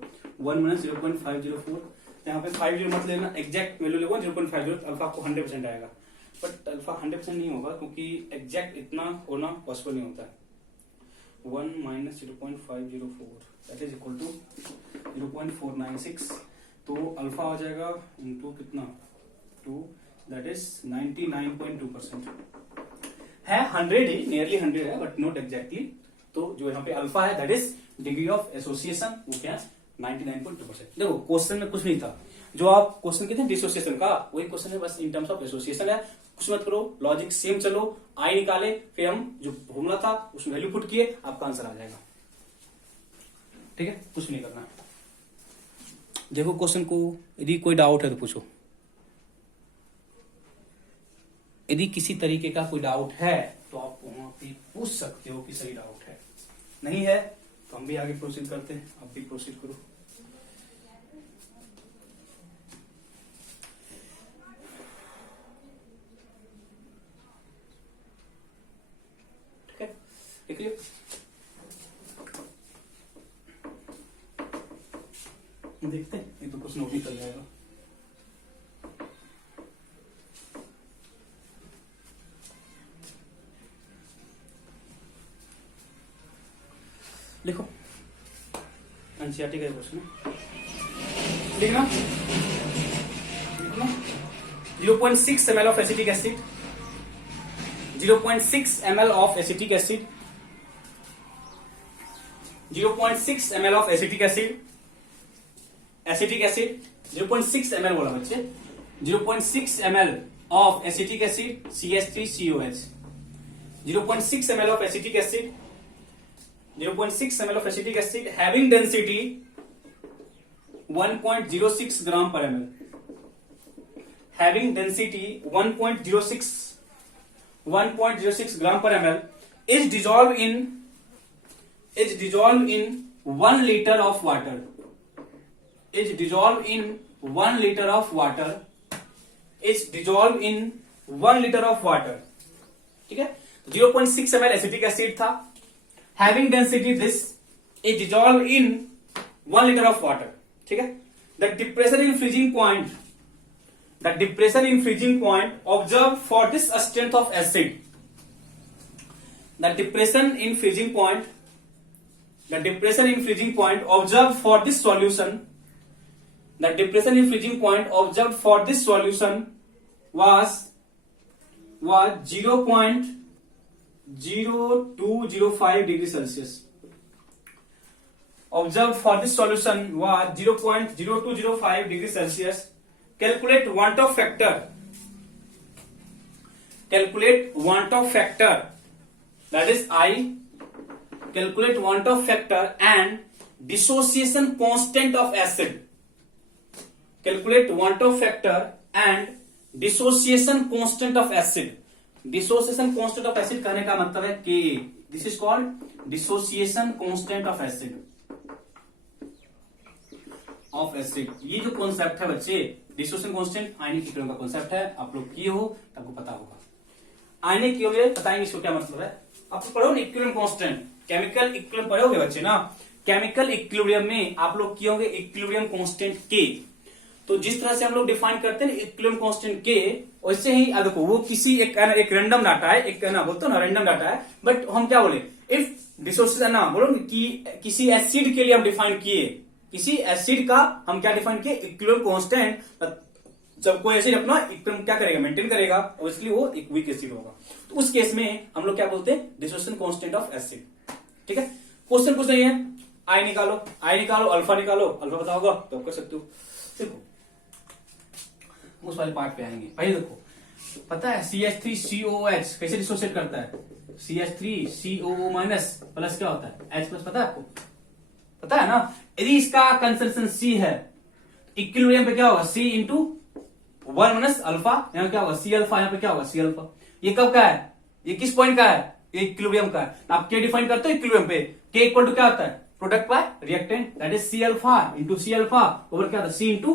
1 माइनस 0.504। यहाँ पे 50 मत लेना, एग्जैक्ट वैल्यू लेगा 0.50, अल्फा को 100% आएगा, बट अल्फा 100% नहीं होगा क्योंकि एग्जैक्ट इतना होना पॉसिबल नहीं होता है। 1 minus 0.504 that is equal to 0.496, तो अल्फा हो जाएगा इंटू कितना 2, दैट इज 99.2% है। 100 ही, नियरली 100 है बट नॉट एग्जैक्टली। तो जो यहाँ पे अल्फा है that is degree of association, वो क्या है 99.2%। देखो क्वेश्चन में कुछ नहीं था, जो आप क्वेश्चन कहते हैं डिसोसिएशन का, वही क्वेश्चन है, बस इन टर्म्स ऑफ एसोसिएशन है। कुछ मत करो, लॉजिक सेम चलो, आई निकाले, फिर हम जो फॉर्मूला था उसमें वैल्यू पुट किए, आपका आंसर आ जाएगा। ठीक है, कुछ नहीं करना। देखो क्वेश्चन को, यदि कोई डाउट है तो पूछो, यदि किसी तरीके का कोई डाउट है तो आप वहां पे पूछ सकते हो कि सही डाउट है, नहीं है तो हम भी आगे प्रोसीड करते हैं, आप भी प्रोसीड करो। ठीक है, देखिए देखते हैं, ये तो कुछ नोट निकल जाएगा। लिखो, एनसीईआरटी का क्वेश्चन है, लिखना 0.6 ml of acetic acid, 0.6 ml of acetic acid, 0.6 ml of acetic acid, acetic acid 0.6 ml बोला बच्चे, 0.6 ml of acetic acid CH3COH, 0.6 ml of acetic acid, 0.6 ml of acetic acid having density 1.06 gram per ml, having density 1.06 gram per ml is dissolved in 1 liter of water, is dissolved in 1 liter of water, is dissolved in 1 liter of water। ठीक है, 0.6 ml acetic acid था, having density this is dissolved in 1 liter of water। ठीक है, the depression in freezing point observed for this strength of acid, the depression in freezing point observed for this solution, the depression in freezing point observed for this solution was 0.0205 degree Celsius, observed for this solution was 0.0205 degree Celsius। calculate want of factor, that is I, calculate want of factor and dissociation constant of acid, calculate want of factor and dissociation constant of acid। Dissociation constant of acid कहने का मतलब है कि this is called dissociation constant of acid. ये जो concept है बच्चे, dissociation constant ionic equilibrium का कॉन्सेप्ट है, आप लोग किए हो तो आपको पता होगा। आयनिक इक्विलिब्रियम बताएंगे इसको क्या मतलब है, आपको पढ़ो ना इक्विलिब्रियम कांस्टेंट, केमिकल इक्विलिब्रियम पढ़ोगे बच्चे ना, केमिकल इक्विलिब्रियम में आप लोग किए होंगे इक्विलिब्रियम कांस्टेंट के। तो जिस तरह से हम लोग डिफाइन करते हैं इक्विलिब्रियम कांस्टेंट के, वैसे ही देखो वो किसी एक रैंडम डाटा है, एक ना बोलते हो ना रैंडम डाटा है, बट हम क्या बोले इफ डिसोसिएशन ना बोलो कि किसी एसिड के लिए हम डिफाइन किए, किसी एसिड का हम क्या डिफाइन किए इक्विलिब्रियम कांस्टेंट, जब कोई एसिड अपना इक्विलिब्रियम क्या करेगा मेंटेन करेगा, और इसलिए वो एक वीक एसिड होगा, तो उस केस में हम लोग क्या बोलते हैं डिसोसिएशन कांस्टेंट ऑफ एसिड। ठीक है, क्वेश्चन कुछ नहीं है, आई निकालो अल्फा निकालो, अल्फा पता होगा तो आप कर सकते हो। देखो उस वाले पार्ट पे आएंगे, पहले देखो पता है CH3COOH कैसे डिसोसिएट करता है, CH3COO माइनस प्लस क्या होता है H प्लस, पता है आपको, पता है ना। यदि इसका कंसंट्रेशन C है, इक्विलिब्रियम पे क्या होगा C इंटू 1 माइनस अल्फा, यहाँ क्या होगा C अल्फा, यहाँ पे क्या होगा C अल्फा। ये कब का है, ये किस पॉइंट का है, ये इक्विलिब्रियम का है। आप क्या डिफाइन करते हो इक्विलिब्रियम पे, K इक्वल टू क्या होता है product by reactant that is C alpha into C alpha over क्या था C into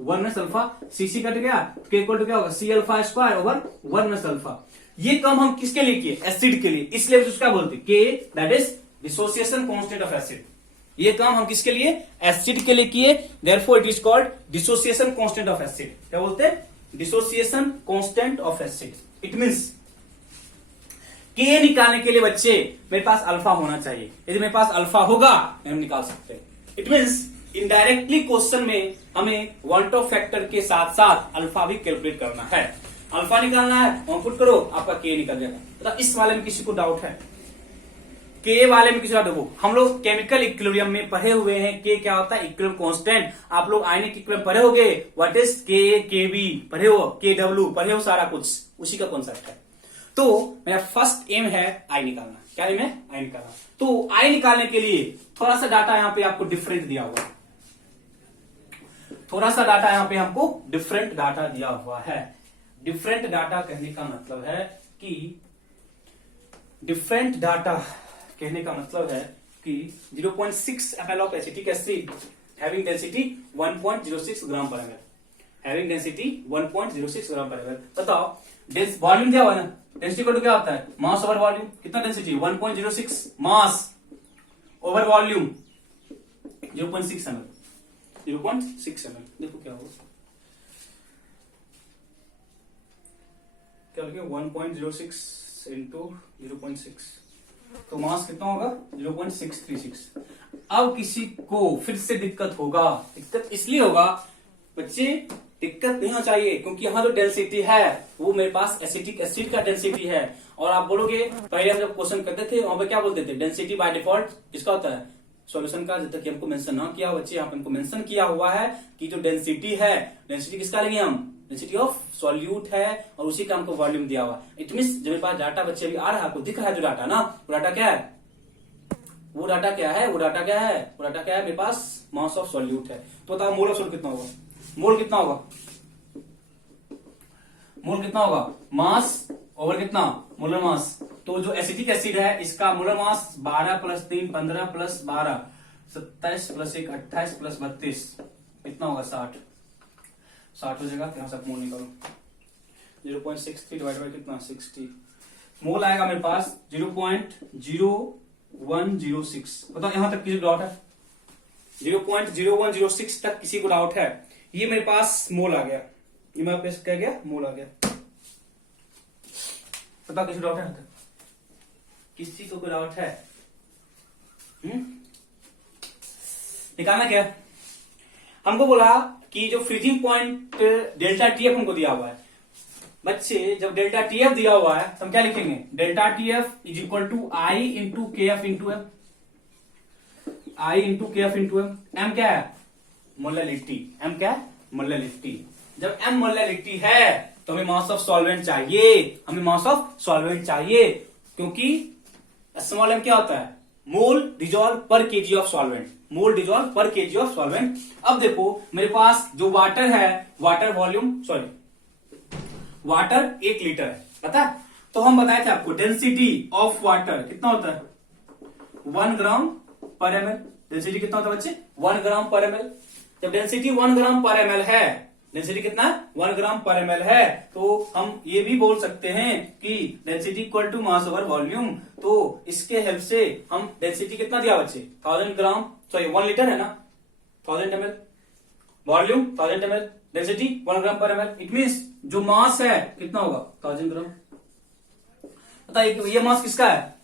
1 minus alpha, C cut गया तो के इक्वल टू क्या होगा C alpha square over 1 minus alpha. ये काम हम किसके लिए किए एसिड के लिए, इसलिए उसका बोलते के that is dissociation constant of acid. ये काम हम किसके लिए एसिड के लिए किए, therefore it is called dissociation constant of acid. क्या बोलते हैं dissociation constant of acid. It means के निकालने के लिए बच्चे मेरे पास अल्फा होना चाहिए, यदि मेरे पास अल्फा होगा हम निकाल सकते हैं। इट मींस इनडायरेक्टली क्वेश्चन में हमें वन टॉप फैक्टर के साथ साथ अल्फा भी कैलकुलेट करना है। अल्फा निकालना है वहां पुट करो आपका के निकल जाएगा। तो इस वाले में किसी को डाउट है, के वाले में किसी का देखो हम लोग केमिकल इक्विलिब्रियम में पढ़े हुए हैं के क्या होता है इक्विलिब्रियम कांस्टेंट। आप लोग आयनिक इक्विलिब्रियम पढ़े होगे, व्हाट इज के के बी पढ़े हो, के डब्ल्यू पढ़े हो, सारा कुछ उसी का कॉन्सेप्ट है। तो मेरा फर्स्ट एम है आई निकालना। क्या एम है आई निकालना। तो आई निकालने के लिए थोड़ा सा डाटा यहां पे आपको डिफरेंट दिया हुआ है, थोड़ा सा डाटा यहां पे हमको डिफरेंट डाटा दिया हुआ है। डिफरेंट डाटा कहने का मतलब है कि डिफरेंट डाटा कहने का मतलब है कि 0.6 ml of acetic acid having density 1.06 ग्राम पर ml, हैविंग डेंसिटी 1.06 ग्राम पर ml। बताओ वॉल्यूम क्या हुआ ना, डेंसिटी इक्वल टू क्या होता है मास ओवर वॉल्यूम। कितना डेंसिटी 1.06 मास ओवर वॉल्यूम 0.6 ml, 0.6 ml। देखो क्या होगा, क्या लगे 1.06 इंटू 0.6 तो मास कितना होगा 0.636। अब किसी को फिर से दिक्कत होगा, दिक्कत इसलिए होगा बच्चे दिक्कत नहीं होना चाहिए क्योंकि यहाँ जो डेंसिटी है वो मेरे पास एसिटिक एसिड का डेंसिटी है। और आप बोलोगे पहले हम जब क्वेश्चन करते थे वहां पे क्या बोलते थे डेंसिटी बाय डिफॉल्ट किसका होता है सॉल्यूशन का। जब तक कि हमको मेंशन ना किया बच्चे, यहाँ पे हमको मेंशन किया हुआ है कि जो डेंसिटी है डेंसिटी किसका लेंगे हम डेंसिटी ऑफ सॉल्यूट है और उसी का हमको वॉल्यूम दिया हुआ। इट मींस जब मेरे पास डाटा बच्चे अभी आ रहा है आपको दिख रहा है जो डाटा ना वो डाटा क्या है, वो डाटा क्या है, वो डाटा क्या है, वो डाटा क्या है मेरे पास मास ऑफ सॉल्यूट है। तो बताओ मोल ऑफ सॉल्यूट कितना होगा, मोल कितना होगा, मोल कितना होगा मास ओवर कितना मोलर मास। तो जो एसिटिक एसिड है इसका molar mass 12 plus 3 15 plus 12 27 plus 1 28 plus 32 कितना होगा 60 हो जाएगा। यहां से मोल निकालो 0.63 डिवाइड बाय कितना 60 मोल आएगा मेरे पास 0.0106। बताओ यहां तक किसी को डाउट है 0.0106 तक किसी को डाउट है। ये मेरे पास मोल आ गया, ये मेरे पास क्या गया मोल आ गया। बताओ किसी डाउट है, किसी को डाउट है निकालना क्या हमको बोला कि जो फ्रीजिंग पॉइंट डेल्टा टीएफ हमको दिया हुआ है बच्चे। जब डेल्टा टीएफ दिया हुआ है तो हम क्या लिखेंगे delta TF is equal to I into K F into M, I into K F into M. M क्या है मोलैलिटी, एम क्या है मोलैलिटी। जब एम मोलैलिटी है तो हमें मास ऑफ सॉल्वेंट चाहिए, हमें मास ऑफ सॉल्वेंट चाहिए क्योंकि स्मॉल एम क्या होता है मोल डिजॉल्व पर KG of solvent, mole dissolve पर केजी ऑफ सॉल्वेंट। अब देखो मेरे पास जो वाटर है वाटर वॉल्यूम वाटर 1 लीटर है पता है। तो हम बताए थे आपको डेंसिटी ऑफ वाटर कितना होता है 1 ग्राम पर एम एल। डेंसिटी कितना होता है बच्चे 1 ग्राम पर एम एल। जब डेंसिटी 1 ग्राम पर एम एल है, डेंसिटी कितना 1 ग्राम पर एम एल है, तो हम ये भी बोल सकते हैं कि density equal to mass over volume. तो इसके हेल्प से हम डेंसिटी कितना दिया बच्चे 1000 ग्राम 1 लीटर है ना 1000 ml, वॉल्यूम 1000 ml, डेंसिटी 1 ग्राम पर ml। इट मीन्स जो मास है कितना होगा 1000 ग्राम। बताइए ये मास किसका है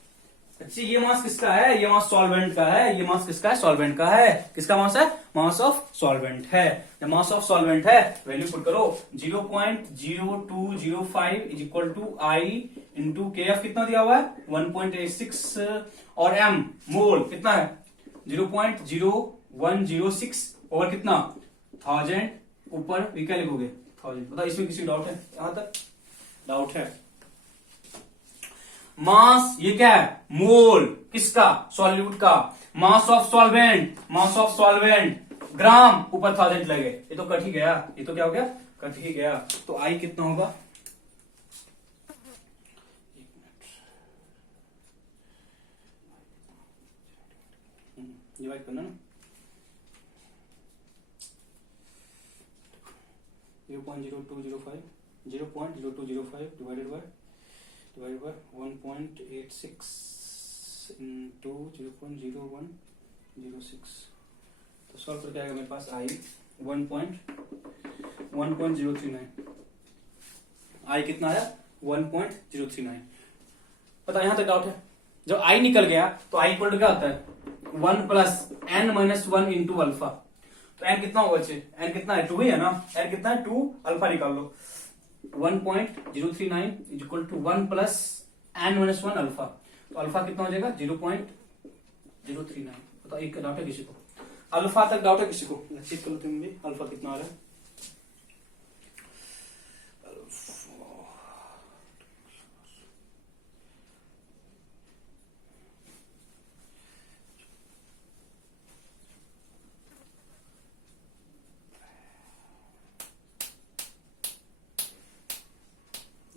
अच्छी, ये मास किसका है, ये मास सॉल्वेंट का है, ये मास किसका है सॉल्वेंट का है। किसका मास है मास ऑफ सॉल्वेंट है। जब मास ऑफ सॉल्वेंट है वैल्यू पुट करो 0.0205 is equal to I into K F कितना दिया हुआ है 1.86 और एम मोल कितना है 0.0106 और कितना 1000 ऊपर भी क्या लिखोगे 1000। बताओ इसमें किसी डाउट है, यहां तक डाउट है। मास ये क्या है मोल किसका सॉल्यूट का, मास ऑफ सॉल्वेंट ग्राम ऊपर 1000 लगे, ये तो कट ही गया, ये तो क्या हो गया कट ही गया। तो आई कितना होगा डिवाइड करना ना, 0.0205 डिवाइडेड बाय 1.86 इंटू 0.0106। तो सॉल्व करके आएगा मेरे पास आई 1.039। आई कितना आया? 1.039। पता यहां तक डाउट है? जब आई निकल गया तो आई इक्वल टू क्या होता है? 1 plus N minus 1 into alpha. तो एन कितना होगा बच्चे? एन कितना है? 2 ही है ना। एन कितना है? 2। अल्फा निकाल लो। 1.039 is equal to 1 plus N minus 1 alpha. तो अल्फा कितना हो जाएगा? 0.039। बताओ, एक डाउट है किसी को? अल्फा तक डाउट है किसी को? चेक कर लो तुम भी, अल्फा कितना आ रहा है।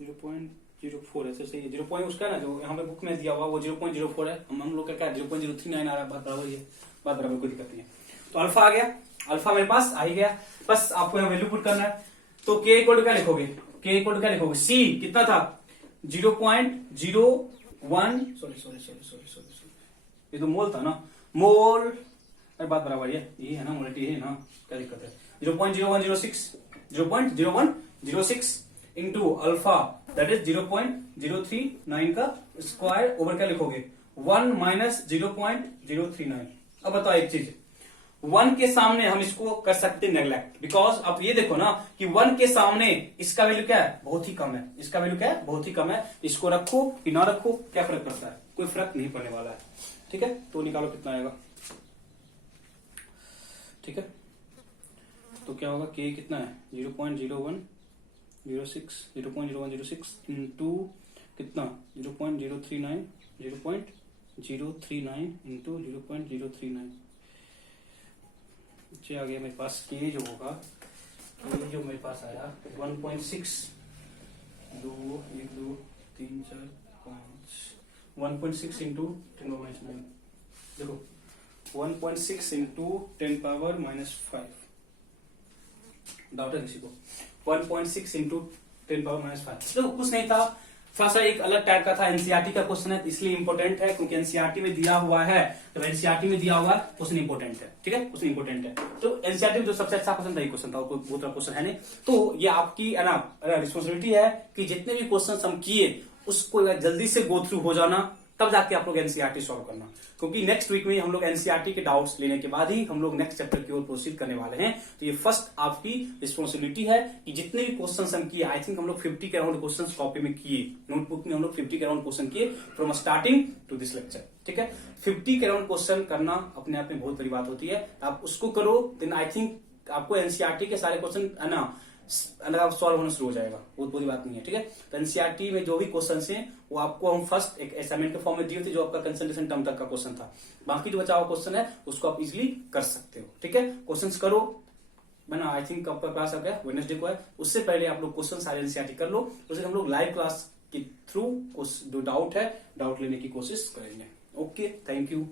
0.04 है। सही है। 0 पॉइंट उसका ना जो यहाँ पे बुक में दिया हुआ वो 0.04 है। हम लोग का क्या 0.039 आ रहा है। बात बराबर है, बात बराबर, कोई दिक्कत नहीं है। तो अल्फा आ गया, अल्फा मेरे पास आ ही गया। बस आपको यहाँ वैल्यू पुट करना है। तो के इक्वल टू क्या लिखोगे? के इक्वल टू क्या लिखोगे? सी कितना था? 0.01 सॉरी ये तो मोल था ना, मोल। अरे बात बराबर है, ये है ना, मोलिटी है ना, क्या दिक्कत है? 0.0106 इंटू अल्फा दैट इज 0.039 का स्क्वायर ओवर क्या लिखोगे? 1 माइनस 0.039। अब बताओ एक चीज, 1 के सामने हम इसको कर सकते नेग्लेक्ट, बिकॉज अब ये देखो ना कि 1 के सामने इसका वैल्यू क्या है? बहुत ही कम है। इसका वैल्यू क्या है? बहुत ही कम है। इसको रखो कि ना रखो, क्या फर्क पड़ता है? कोई फर्क नहीं पड़ने वाला है। ठीक है, तो निकालो कितना आएगा। ठीक है, तो क्या होगा? के कितना है? 0.0106 इंटू कितना? 0.039 इंटू 0.039। आ गया मेरे पास के जो होगा, के जो मेरे पास आया 1.6 2 1 2 3 4 5 1.6 इंटू 10⁻⁹। देखो 1.6 इंटू 10⁻⁻5। डाउट है किसी को? 1.6 इंटू 10⁻⁻5। देखो कुछ नहीं था, थोड़ा सा एक अलग टाइप का था। एनसीईआरटी का क्वेश्चन है, इसलिए इंपॉर्टेंट है क्योंकि एनसीईआरटी में दिया हुआ है। तो एनसीईआरटी में दिया हुआ क्वेश्चन इंपॉर्टेंट है। ठीक है, क्वेश्चन इंपॉर्टेंट है। तो एनसीईआरटी में जो सबसे अच्छा क्वेश्चन था ये क्वेश्चन था, कोई बहुत क्वेश्चन है नहीं। तो ये आपकी रिस्पॉन्सिबिलिटी है कि जितने भी क्वेश्चन हम किए उसको जल्दी से गो थ्रू हो जाना, तब जाके आप लोग एनसीईआरटी सॉल्व करना। क्योंकि नेक्स्ट वीक में हम लोग एनसीईआरटी के डाउट्स लेने के बाद ही हम लोग नेक्स्ट चैप्टर की ओर प्रोसीड करने वाले हैं। तो ये फर्स्ट आपकी रिस्पॉन्सिबिलिटी है कि जितने भी क्वेश्चंस हम किए, आई थिंक हम लोग 50 के अराउंड क्वेश्चंस कॉपी में किए, नोटबुक में हम लोग 50 के अराउंड क्वेश्चन किए from starting to this lecture. ठीक है, 50 के अराउंड क्वेश्चन करना अपने आप में बहुत बड़ी बात होती है। आप उसको करो, देन आई थिंक आपको एनसीईआरटी के सारे क्वेश्चन है ना सॉल्व होना शुरू हो जाएगा। बहुत बड़ी बात नहीं है। ठीक है, तो एनसीईआरटी में जो भी क्वेश्चंस हैं वो आपको हम फर्स्ट एक असाइनमेंट के फॉर्म में दिए थे, जो आपका कंसंट्रेशन टर्म तक का क्वेश्चन था। बाकी जो बचा हुआ क्वेश्चन है उसको आप इजीली कर सकते हो। ठीक है, क्वेश्चंस करो। मैंने आई थिंक आपका क्लास आ गया वेडनेसडे को है, उससे पहले आप लोग क्वेश्चन सारे एनसीईआरटी कर लो। उससे हम लोग लाइव क्लास के थ्रू जो डाउट है, डाउट लेने की कोशिश करेंगे। Okay, thank you.